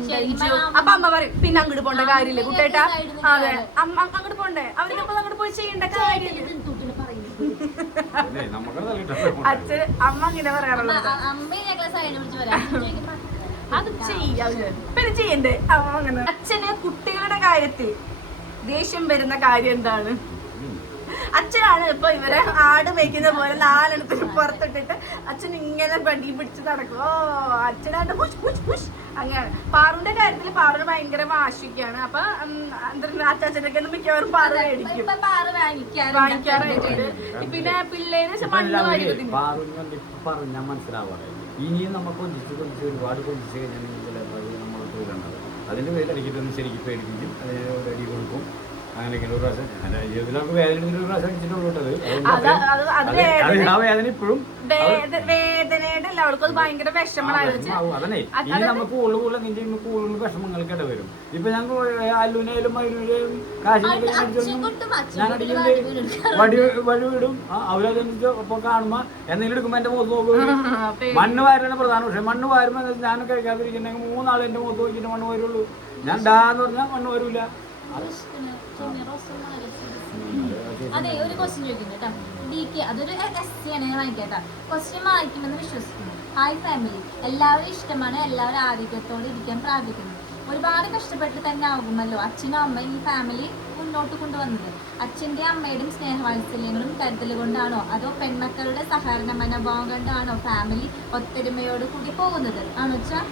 അപ്പൊ അമ്മ പറയും പിന്നെ അങ്ങോട്ട് പോണ്ട കാര്യമില്ലേ കുട്ടേട്ടാ, അതെ അങ്ങോട്ട് പോണ്ടേ, അവരിപ്പോ അങ്ങോട്ട് പോയി ചെയ്യേണ്ട കാര്യമില്ല. അച്ഛൻ അമ്മ അങ്ങനെ പറയാറുള്ളത്, അത് ചെയ്യാവില്ല പിന്നെ ചെയ്യണ്ടേ അങ്ങനെ. അച്ഛന് കുട്ടികളുടെ കാര്യത്തിൽ ദേഷ്യം വരുന്ന കാര്യം എന്താണ്? അച്ഛനാണ് ഇപ്പൊ ഇവരെ ആട് മേയ്ക്കുന്ന പോലെ 4 എണ്ണത്തിന് പുറത്തിട്ടിട്ട് അച്ഛൻ ഇങ്ങനെ വടി പിടിച്ച് നടക്കും. ഓ അച്ഛനായിട്ട് പുഷ് പുഷ് പുഷ് അങ്ങനെയാണ്. പാറുവിന്റെ കാര്യത്തിൽ പാറു ഭയങ്കര വാശിക്കാണ്. അപ്പൊ അച്ഛനൊക്കെ മിക്കവാറും പാറു മേടിക്കും, വാങ്ങിക്കാറായിട്ടുണ്ട്. പിന്നെ പിള്ളേര് മണ്ണ് വാരി പറഞ്ഞാൽ മനസ്സിലാവാറ്. ഇനിയും നമുക്ക് കൊഞ്ചിച്ച് ഒരുപാട് കൊഞ്ചിച്ച് കഴിഞ്ഞാൽ നമ്മൾ തോന്നുന്നത് അതിന്റെ പേര് അടിക്കിട്ടൊന്നും ശരിക്കും പേടിപ്പിക്കും, അതിന് അടി കൊടുക്കും. അങ്ങനെയൊക്കെ ഒരു പ്രാവശ്യം ജീവിതത്തിലൊക്കെ വേദന ഒരു പ്രാവശ്യം അടിച്ചിട്ടുള്ളത്. ആ വേദന ഇപ്പോഴും വേദനയുടെ അവൾക്ക് ഭയങ്കര വിഷമമായിരുന്നു. അതന്നെ ഇനി നമുക്ക് കൂടുതൽ നിന്റെ കൂടുതൽ വിഷമങ്ങൾക്ക് ഇട വരും. ഇപ്പൊ ഞാൻ അല്ലുവിനെയും മരുവിനെയും ഞാൻ അടിക്കുന്നത് വഴി വിടും. അവരതെനിക്ക് ഇപ്പൊ കാണുമ്പോ എന്തെങ്കിലും എടുക്കുമ്പോ എന്റെ മുഖത്ത് നോക്കും. മണ്ണ് വാരാണ് പ്രധാന വിഷയം. മണ്ണ് വാരുമ്പോ ഞാൻ കഴിക്കാതിരിക്കുന്നെങ്കിൽ 3 ആൾ എന്റെ മുഖത്ത് നോക്കിയിട്ട് മണ്ണ് വരുള്ളൂ. ഞാൻ ഡാന്ന് പറഞ്ഞാൽ മണ്ണ് വരൂല. അതെ, ഒരു ക്വസ്റ്റ്യൻ ചോദിക്കുന്നു കേട്ടോ. DK അതൊരു SC ആണ്, ഞാൻ വായിക്കേട്ടാ. ക്വസ്റ്റ്യൻ വായിക്കുമെന്ന് വിശ്വസിക്കുന്നു. ഹായ് ഫാമിലി, എല്ലാവരും ഇഷ്ടമാണ്, എല്ലാവരും ആരോഗ്യത്തോടെ ഇരിക്കാൻ പ്രാർത്ഥിക്കുന്നു. ഒരുപാട് കഷ്ടപ്പെട്ട് തന്നെ ആകുമല്ലോ അച്ഛനും അമ്മയും ഈ ഫാമിലി മുന്നോട്ട് കൊണ്ടുവന്നത്. അച്ഛൻ്റെ അമ്മയുടെയും സ്നേഹവാത്സല്യങ്ങളും കരുതൽ കൊണ്ടാണോ അതോ പെൺമക്കളുടെ സഹകരണ മനോഭാവം കൊണ്ടാണോ ഫാമിലി ഒത്തൊരുമയോട് കൂടി പോകുന്നത് ആണോ വെച്ചാൽ?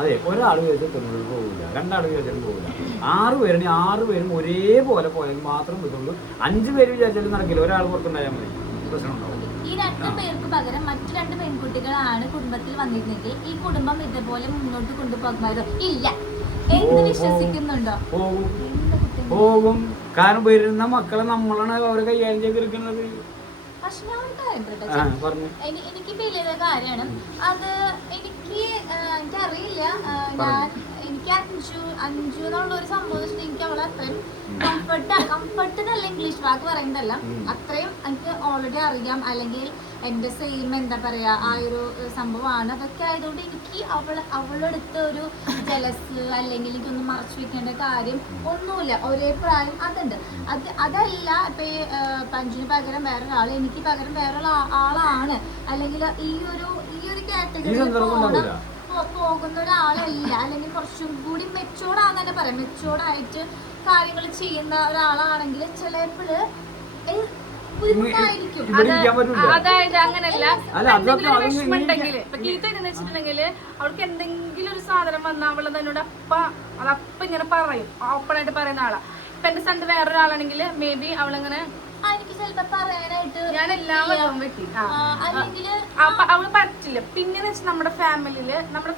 അതെ, ഒരാൾ വിചാരിച്ചാൽ തൊഴിൽ പോകില്ല, 2 ആൾ വിചാരിച്ചാലും പോകില്ല. 6 പേരാണെങ്കിൽ 6 പേരും ഒരേപോലെ പോയാൽ മാത്രം പറ്റുള്ളൂ. 5 പേര് വിചാരിച്ചാലും നടക്കില്ല, ഒരാൾ പുറത്തുണ്ടായാൽ മതി, പ്രശ്നമുണ്ടാവും. ഈ 2 പേർക്ക് പകരം മറ്റു 2 പെൺകുട്ടികളാണ് കുടുംബത്തിൽ വന്നിരുന്നെങ്കിൽ ഈ കുടുംബം ഇതുപോലെ മുന്നോട്ട് കൊണ്ടുപോകുമായിരുന്നോ? ഇല്ല എന്ന് വിശ്വസിക്കുന്നുണ്ടോ? പോകും. കാരണം വരുന്ന മക്കളെ നമ്മളാണ് അവർ കൈകാര്യം ചെയ്തെടുക്കുന്നത്. എനിക്ക് വലിയ കാര്യമാണ് അത്. എനിക്കറിയില്ല, എനിക്ക് അഞ്ചു എന്നുള്ള ഒരു സംഭവം എനിക്ക് അവളെ അത്രയും കംഫർട്ട് എന്നല്ല ഇംഗ്ലീഷ് വാക്ക് പറയുന്നതല്ല, അത്രയും എനിക്ക് ഓൾറെഡി അറിയാം. അല്ലെങ്കിൽ എൻ്റെ സെയിം എന്താ പറയാ ആ ഒരു സംഭവമാണ്. അതൊക്കെ ആയതുകൊണ്ട് എനിക്ക് അവളെടുത്ത ഒരു ജലസ് അല്ലെങ്കിൽ എനിക്കൊന്നും മറച്ചു വെക്കേണ്ട കാര്യം ഒന്നുമില്ല. ഒരേ പ്രായം അതുണ്ട്. അതല്ല ഇപ്പൊ ഈ പഞ്ചിന് പകരം വേറൊരാൾ, എനിക്ക് പകരം വേറൊരു ആളാണ് അല്ലെങ്കിൽ ഈ ഒരു കാറ്റഗറിയിൽ പോകുന്ന ഒരാളല്ല. അല്ലെങ്കിൽ കുറച്ചും കൂടി മെച്ചോർഡാന്ന് തന്നെ പറയാം. മെച്ചോർഡായിട്ട് കാര്യങ്ങൾ ചെയ്യുന്ന ഒരാളാണെങ്കിൽ ചിലപ്പോഴ് അതായത് അങ്ങനല്ല, എന്തെങ്കിലും വിഷമം ഉണ്ടെങ്കിൽ ഇപ്പൊ ഗീത എന്ന് വെച്ചിട്ടുണ്ടെങ്കിൽ അവൾക്ക് എന്തെങ്കിലും ഒരു സാധനം വന്നാൽ അവള് തന്നോട് അതപ്പ ഇങ്ങനെ പറയും, ഓപ്പണായിട്ട് പറയുന്ന ആളാ. ഇപ്പൊ എന്റെ സ്ഥലത്ത് വേറൊരാളാണെങ്കിൽ മേ ബി അവളിങ്ങനെ ഞാൻ എല്ലാവരും വെട്ടി അപ്പൊ അവള് പറ്റില്ല. പിന്നെന്ന് വെച്ചാൽ നമ്മുടെ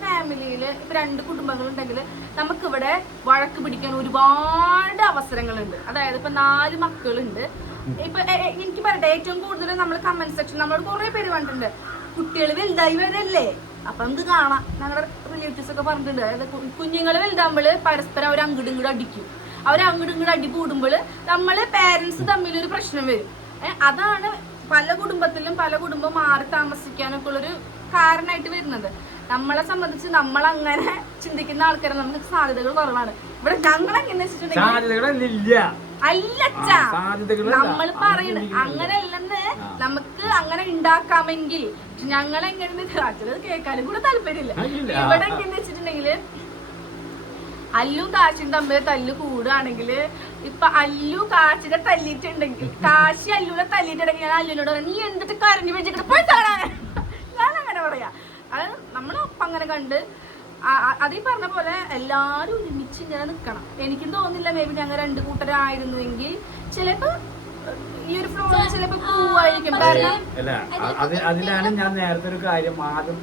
ഫാമിലിയില് ഇപ്പൊ 2 കുടുംബങ്ങൾ ഉണ്ടെങ്കിൽ നമുക്കിവിടെ വഴക്ക് പിടിക്കാൻ ഒരുപാട് അവസരങ്ങളുണ്ട്. അതായത് ഇപ്പൊ 4 മക്കളുണ്ട്. ഇപ്പൊ എനിക്ക് പറയട്ടെ, ഏറ്റവും കൂടുതൽ നമ്മൾ കമന്റ് സെക്ഷൻ നമ്മളോട് കുറെ പേര് പറഞ്ഞിട്ടുണ്ട്, കുട്ടികൾ വലുതായി വരല്ലേ അപ്പൊ നമുക്ക് കാണാം. ഞങ്ങളുടെ റിലേറ്റീവ്സ് ഒക്കെ പറഞ്ഞിട്ടുണ്ട്, അതായത് കുഞ്ഞുങ്ങൾ വലുതാകുമ്പോൾ പരസ്പരം അവർ അങ്ങോട്ടും ഇങ്ങോട്ടും അടിക്കും. അവരങ്ങോട്ടും ഇങ്ങോട്ടും അടി കൂടുമ്പോൾ നമ്മള് പേരൻസ് തമ്മിലൊരു പ്രശ്നം വരും. അതാണ് പല കുടുംബം മാറി താമസിക്കാനൊക്കെ ഉള്ളൊരു കാരണമായിട്ട് വരുന്നത്. നമ്മളെ സംബന്ധിച്ച് നമ്മൾ അങ്ങനെ ചിന്തിക്കുന്ന ആൾക്കാരെ നമുക്ക് സാധ്യതകൾ കുറവാണ്. ഇവിടെ ഞങ്ങൾ എങ്ങനെ വെച്ചിട്ടുണ്ടെങ്കിൽ അല്ലച്ചാ നമ്മൾ പറയുന്നത് അങ്ങനെയല്ലെന്ന്, നമുക്ക് അങ്ങനെ ഉണ്ടാക്കാമെങ്കിൽ ഞങ്ങളെങ്ങനെ അച്ഛനത് കേൾക്കാനും കൂടെ താല്പര്യമില്ല. ഇവിടെ എങ്ങനെ വെച്ചിട്ടുണ്ടെങ്കിൽ അല്ലും കാശും തമ്മിൽ തല്ല് കൂടുകയാണെങ്കിൽ ഇപ്പൊ അല്ലു കാശിനെ തല്ലിയിട്ടുണ്ടെങ്കിൽ കാശി അല്ലുനെ തല്ലിയിട്ടുണ്ടെങ്കിൽ ഞാൻ അല്ലുനോട് പറയാം, നീ എന്തിട്ട് കരഞ്ഞു വെച്ചിട്ട് പോയി കാണാൻ. ഞാൻ അങ്ങനെ പറയാ. അത് നമ്മളൊപ്പം അങ്ങനെ കണ്ട് അതീ പറഞ്ഞ പോലെ എല്ലാരും ഒരുമിച്ച് ഇങ്ങനെ നിക്കണം. എനിക്കും തോന്നില്ല മേ ബി ഞങ്ങൾ 2 കൂട്ടരായിരുന്നുവെങ്കിൽ ചിലപ്പോ ഈ ഒരു ഫ്ലോറിൽ ചിലപ്പോ പോവായിരിക്കും. അല്ല അതിലാണ് ഞാൻ നേരത്തെ ഒരു കാര്യം ആദ്യം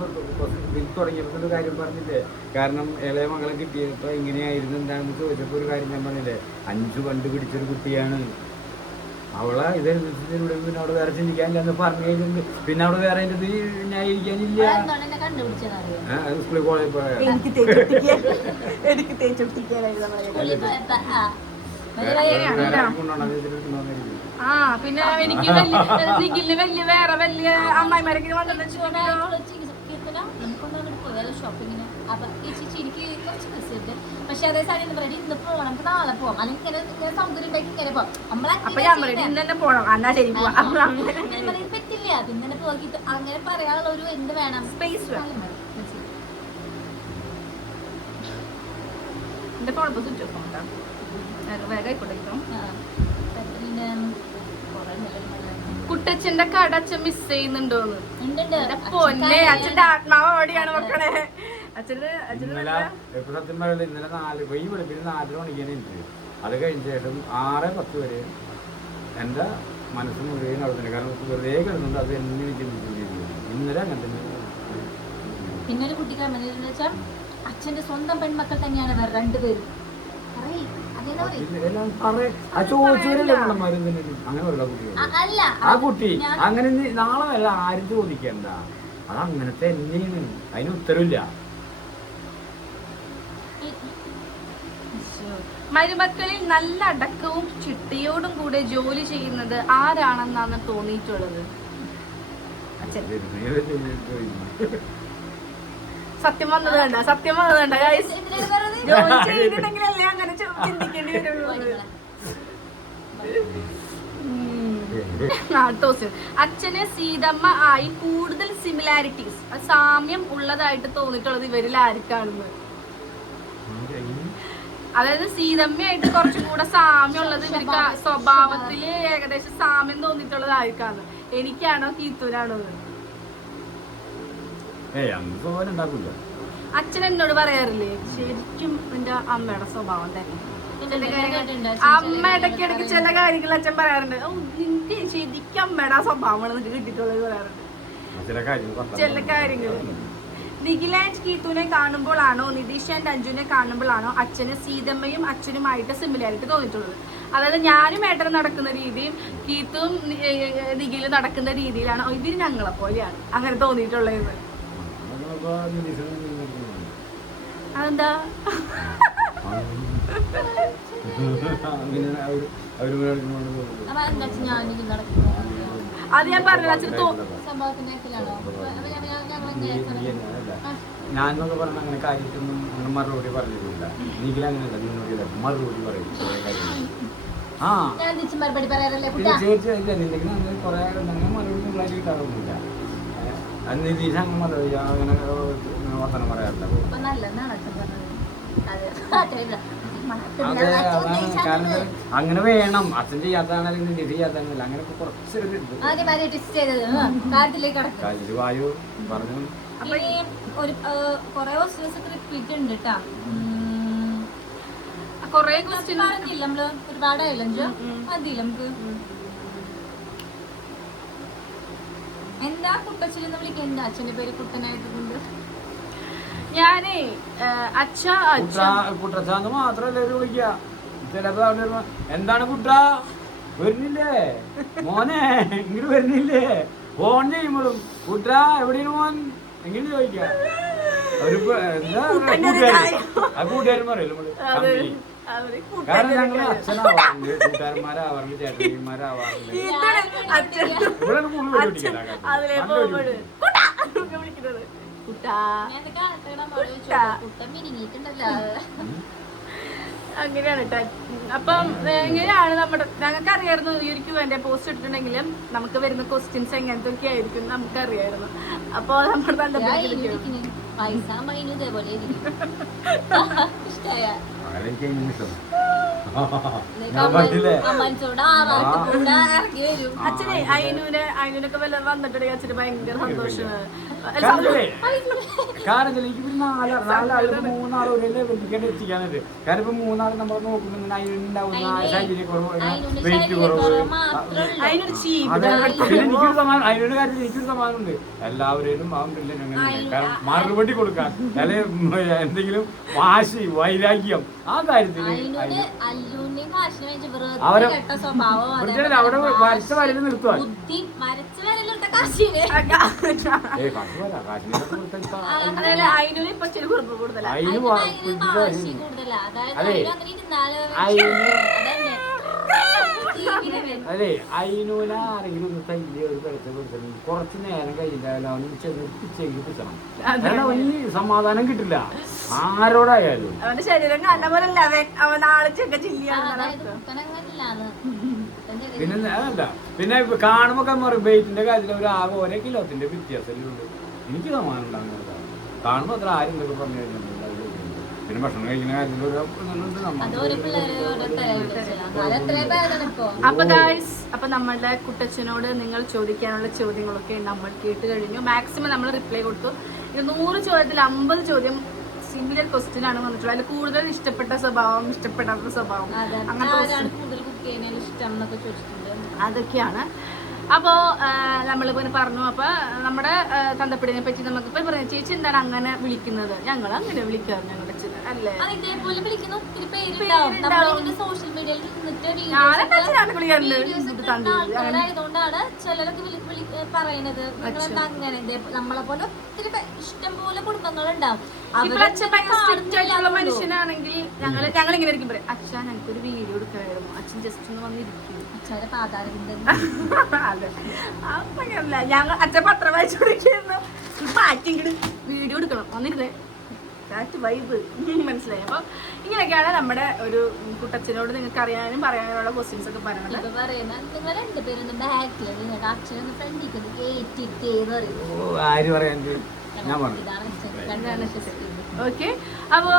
തുടങ്ങിയപ്പോൾ ഒരു കാര്യം പറഞ്ഞില്ലേ, കാരണം ഇളയ മകളെ കിട്ടിയപ്പോ ഇങ്ങനെയായിരുന്നു എന്താണെന്ന് ചോദിച്ചപ്പോ ഒരു കാര്യം ഞാൻ പറഞ്ഞില്ലേ, 5 കണ്ടുപിടിച്ചൊരു കുട്ടിയാണ് അവളെ. ഇതനുസരിച്ചിലൂടെ പിന്നെ അവിടെ വേറെ ചിന്തിക്കാനില്ല എന്ന് പറഞ്ഞു കഴിഞ്ഞിട്ടുണ്ട്. പിന്നെ അവിടെ വേറെ അതിൻ്റെ ന്യായീകരിക്കാനില്ല. സ്കൂളിൽ കോളേജിൽ പോയാൽ ആ പിന്നെ എനിക്ക് വലിയ വേറെ വലിയ അമ്മായിമാരൊക്കെ വന്നിട്ട് ഷോപ്പിങ്ങിന്. അപ്പൊ ഈ ചേച്ചി എനിക്ക് കുറച്ച് ബിസിയുണ്ട്, പക്ഷെ അതേ സമയം എന്താ പറയുക, ഇന്ന് പോകണം, നമുക്ക് നാളെ പോവാം, അല്ലെങ്കിൽ ഇങ്ങനെ സൗകര്യം ഉണ്ടാക്കി ഇങ്ങനെ പോവാം. പറ്റില്ല. പിന്നെ പോയിട്ട് അങ്ങനെ പറയാനുള്ള ഒരു എന്ത് വേണം, സ്പേസ് വേണം. കുട്ടച്ഛന്റെ കട അച്ഛൻ മിസ് ചെയ്യുന്നുണ്ടോന്ന്. പൊന്നെ അച്ഛന്റെ ആത്മാവ് എവിടെയാണ് നോക്കണേ. അച്ഛന് സത്യം പറയല ഇന്നലെ 4 മണിക്കാണ് എനിക്ക്. അത് കഴിഞ്ഞ ശേഷം 6-10 വരെ എന്റെ മനസ്സ് മുഴുവൻ അവിടെ തന്നെ. കാരണം വെറുതെ കിടന്നുണ്ട്, അത് എന്നെ ചിന്തിച്ചിരിക്കുന്നു. ഇന്നലെ അങ്ങനെ തന്നെ. പിന്നെ ഒരു കുട്ടി കമന്റ് വെച്ചാൽ അച്ഛന്റെ സ്വന്തം പെൺമക്കൾ തന്നെയാണ് വേറെ 2 പേരും. ആ കുട്ടി അങ്ങനെ നാളെ വല്ല ആരും ചോദിക്കണ്ട, അത് അങ്ങനെ തന്നെയാണ്, അതിന് ഉത്തരവില്ല. മരുമക്കളിൽ നല്ല അടക്കവും ചിട്ടയോടും കൂടെ ജോലി ചെയ്യുന്നത് ആരാണെന്നാണ് തോന്നിയിട്ടുള്ളത്? സത്യം വന്നത് വേണ്ട, സത്യം വന്നത് വേണ്ട. ജോലി ചെയ്തിട്ടുണ്ടെങ്കിലല്ലേ അങ്ങനെ ചിന്തിക്കേണ്ടി വരുള്ളൂ. അച്ഛന് സീതമ്മ ആയി കൂടുതൽ സിമിലാരിറ്റീസ്, സാമ്യം ഉള്ളതായിട്ട് തോന്നിയിട്ടുള്ളത് ഇവരിൽ ആർക്കാണെന്ന്? അതായത് സീതമ്മയായിട്ട് കുറച്ചും കൂടെ സാമ്യം ഉള്ളത് ഇവർക്ക് സ്വഭാവത്തില് ഏകദേശം സാമ്യം തോന്നിയിട്ടുള്ളത് ആർക്കാണ്? എനിക്കാണോ കീത്തൂരാണോ? അച്ഛൻ എന്നോട് പറയാറില്ലേ, ശരിക്കും എന്റെ അമ്മയുടെ സ്വഭാവം തന്നെ. അമ്മ ഇടയ്ക്കിടയ്ക്ക് ചില കാര്യങ്ങൾ അച്ഛൻ പറയാറുണ്ട്, നിന്റെ ശരിക്കും അമ്മയുടെ സ്വഭാവമാണ് നിനക്ക് കിട്ടിയിട്ടുള്ളത് പറയാറുണ്ട് ചില കാര്യങ്ങൾ. നിഖിൽ ആൻഡ് കീത്തുവിനെ കാണുമ്പോഴാണോ നിതീഷ് ആൻഡ് അഞ്ജുവിനെ കാണുമ്പോഴാണോ അച്ഛന് സീതമ്മയും അച്ഛനുമായിട്ട് സിമിലാരിറ്റി തോന്നിയിട്ടുള്ളത്? അതായത് ഞാനും ഏട്ടൻ നടക്കുന്ന രീതിയും കീത്തും നിഖിലും നടക്കുന്ന രീതിയിലാണോ ഇവര് ഞങ്ങളെ പോലെയാണ് അങ്ങനെ തോന്നിയിട്ടുള്ളത്? അതെന്താ? അത് ഞാൻ പറഞ്ഞു ഞാനൊക്കെ പറഞ്ഞ അങ്ങനെ കാര്യത്തിനൊന്നും അങ്ങനെ മറുപടി പറഞ്ഞിട്ടില്ല. നീക്കിലങ്ങനെയല്ല, നിന്നോട് മറുപടി പറയും. ചേച്ചി നിന്നെങ്കിൽ അങ്ങനെ കുറെ അങ്ങനെ മറുപടി ഉണ്ടാക്കി കിട്ടാറൊന്നുമില്ല. നിതീഷ് അങ്ങനെ മറുപടി അങ്ങനെ വർത്തനം പറയാറില്ല. കാരണം അങ്ങനെ വേണം. അച്ഛൻ ചെയ്യാത്തതാണ് അല്ലെങ്കിൽ നിധി ചെയ്യാത്തല്ല, അങ്ങനെ കുറച്ചൊരു വായു പറഞ്ഞു. ഒരുപാടായില്ല മതി നമുക്ക്. എന്താ കുട്ടച്ഛനെന്ന് വിളിക്കുന്നത്? അച്ഛന്റെ പേര് കുട്ടനായിട്ട് കൊണ്ട് ഞാനേ കുട്ടച്ചാന്ന് മാത്രല്ല വിളിക്ക. ചിലപ്പോ എന്താണ് കുട്ട വരുന്നില്ലേ മോനെ, ഇങ്ങോട്ട് വരുന്നില്ലേ, ഫോൺ ചെയ്യുമ്പോഴും കുട്ട എവിടെയാണ് മോൻ എങ്ങനെ ചോദിക്ക. കൂട്ടുകാരൻ പറയല്ലോ നമ്മള്. കാരണം ഞങ്ങള് അച്ഛനാവാറുണ്ട്, കൂട്ടുകാരന്മാരാവാറുണ്ട്, ചേട്ടന്മാരാവാറുണ്ട്. ഇവിടെ അങ്ങനെയാണ് കേട്ടോ. അപ്പം എങ്ങനെയാണ് ഞങ്ങൾക്ക് അറിയായിരുന്നു ഈ ഒരു ക്യൂഎന്റെ പോസ്റ്റ് ഇട്ടിട്ടുണ്ടെങ്കിലും നമുക്ക് വരുന്ന ക്വസ്റ്റ്യൻസ് എങ്ങനത്തൊക്കെ ആയിരിക്കും നമുക്കറിയായിരുന്നു. അപ്പോൾ നമ്മുടെ നല്ല പൈസ ഇതേപോലെ ഇഷ്ടായ അച്ഛനെ അയിനൊക്കെ വല്ല വന്നിട്ടുണ്ടെങ്കിൽ അച്ഛന് ഭയങ്കര സന്തോഷമാണ്. കാരണം എനിക്ക് നാലാള് മൂന്നാള് ഒരേ ലെവലിലേക്ക് എത്തിക്കാനായിട്ട്. കാരണം ഇപ്പൊ മൂന്നാള് നമ്മൾ നോക്കുമ്പോൾ അതിനുണ്ടാവുന്ന ശരീരക്കുറവ്, വെയിറ്റ് കുറവ്, എനിക്കൊരു സമാനം. അതിനൊരു കാര്യത്തിൽ എനിക്കൊരു സമാനമുണ്ട്. എല്ലാവരും കാരണം മറുപടി കൊടുക്കാൻ അല്ലെ എന്തെങ്കിലും വാശി വൈരാഗ്യം ആ കാര്യത്തിൽ അവരെ അവിടെ വരച്ച വരല് നിർത്തുവാൻ അതെ അയിനൂല ആരെങ്കിലും ഒന്ന് തല്ലിയ ഒരു കിടച്ച കൊടുത്തിട്ടുണ്ട് കുറച്ച് നേരം കഴിഞ്ഞാലും അവന് ചെറുപ്പിച്ചെങ്കിൽ പിടിക്കണം. കാരണം ഈ സമാധാനം കിട്ടില്ല ആരോടായാലും. അവന്റെ ശരീരം കണ്ട പോലല്ല അവൻ നാളെ പിന്നെ അതല്ല പിന്നെ കാണുമ്പോ പറയും വെയിറ്റിന്റെ കാര്യത്തിൽ ഒരു ആകെ ഓരോ കിലോത്തിന്റെ വ്യത്യാസമല്ലേ ഉള്ളൂ. എനിക്ക് സമാധാനം ഉണ്ടാകുന്നത് കാണുമ്പോ അത്ര ആരും എന്തൊക്കെ പറഞ്ഞു കഴിഞ്ഞിട്ടുണ്ട്. പിന്നെ ഭക്ഷണം കഴിക്കുന്ന കാര്യത്തിൽ അപ്പൊ നമ്മളുടെ കുട്ടച്ഛനോട് നിങ്ങൾ ചോദിക്കാനുള്ള ചോദ്യങ്ങളൊക്കെ നമ്മൾ കേട്ട് കഴിഞ്ഞു. മാക്സിമം നമ്മൾ റിപ്ലൈ കൊടുത്തു. 100 ചോദ്യത്തിൽ 50 ചോദ്യം സിമിലർ ക്വസ്റ്റ്യൻ ആണ് വന്നിട്ടുള്ളത്. അതിൽ കൂടുതൽ ഇഷ്ടപ്പെട്ട സ്വഭാവം, ഇഷ്ടപ്പെടാത്ത സ്വഭാവം, അങ്ങനത്തെ അതൊക്കെയാണ്. അപ്പോൾ നമ്മളിപ്പോൾ പറഞ്ഞു. അപ്പോൾ നമ്മുടെ തന്തപ്പിടിനെ പറ്റി നമുക്കിപ്പോൾ പറയാം. ചേച്ചി എന്താണ് അങ്ങനെ വിളിക്കുന്നത്? ഞങ്ങൾ അങ്ങനെ വിളിക്കാറ് ഞങ്ങളുടെ അല്ലേ. സോഷ്യൽ മീഡിയയിൽ ആയതുകൊണ്ടാണ് ചിലരൊക്കെ പറയുന്നത് അങ്ങനെ നമ്മളെ പോലെ ഒത്തിരി ഇഷ്ടം പോലെ കുടുംബങ്ങളുണ്ടാവും. മനുഷ്യനാണെങ്കിൽ ഞങ്ങളിങ്ങനെ ഇരിക്കും പറയും, അച്ഛാ ഞങ്ങൾക്കൊരു വീഡിയോ എടുക്കണമായിരുന്നു, അച്ഛൻ ജസ്റ്റ് ഒന്ന് വന്നിരിക്കും. അച്ഛന്റെ പാതാരവിന്ദ അതെ അങ്ങനല്ല. ഞങ്ങൾ അച്ഛൻ പത്രം വായിച്ചുകൊണ്ടിരിക്കുന്നു, മാറ്റിങ്ങട് വീഡിയോ എടുക്കണം വന്നിരുന്നേ വൈബ് മനസ്സിലായി. അപ്പൊ ഇങ്ങനെയൊക്കെയാണ് നമ്മുടെ ഒരു കുട്ടച്ഛനോട് നിങ്ങൾക്ക് അറിയാനും പറയാനുള്ള ക്വസ്റ്റ്യൻസ് ഒക്കെ പറയുന്നത്. നിങ്ങൾ രണ്ടുപേരും ബാക്കിൽ നിങ്ങളുടെ അച്ഛനൊന്ന് ഫ്രണ്ടിക്ക് ഓക്കെ. അപ്പോ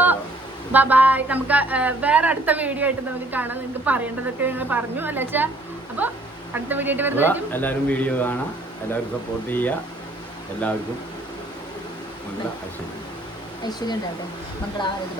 ബൈ. നമുക്ക് വേറെ അടുത്ത വീഡിയോ ആയിട്ട് നമുക്ക് കാണാം. നിങ്ങൾക്ക് പറയേണ്ടതൊക്കെ നിങ്ങൾ പറഞ്ഞു അല്ല അച്ഛാ. അപ്പൊ അടുത്ത വീഡിയോ ആയിട്ട് വരുന്നതായിരിക്കും. എല്ലാവരും വീഡിയോ കാണാം, എല്ലാവരും സപ്പോർട്ട് ചെയ്യുക. എല്ലാവർക്കും ഐശ്വര്യം ഉണ്ടാവട്ടെ, മംഗളാരതി.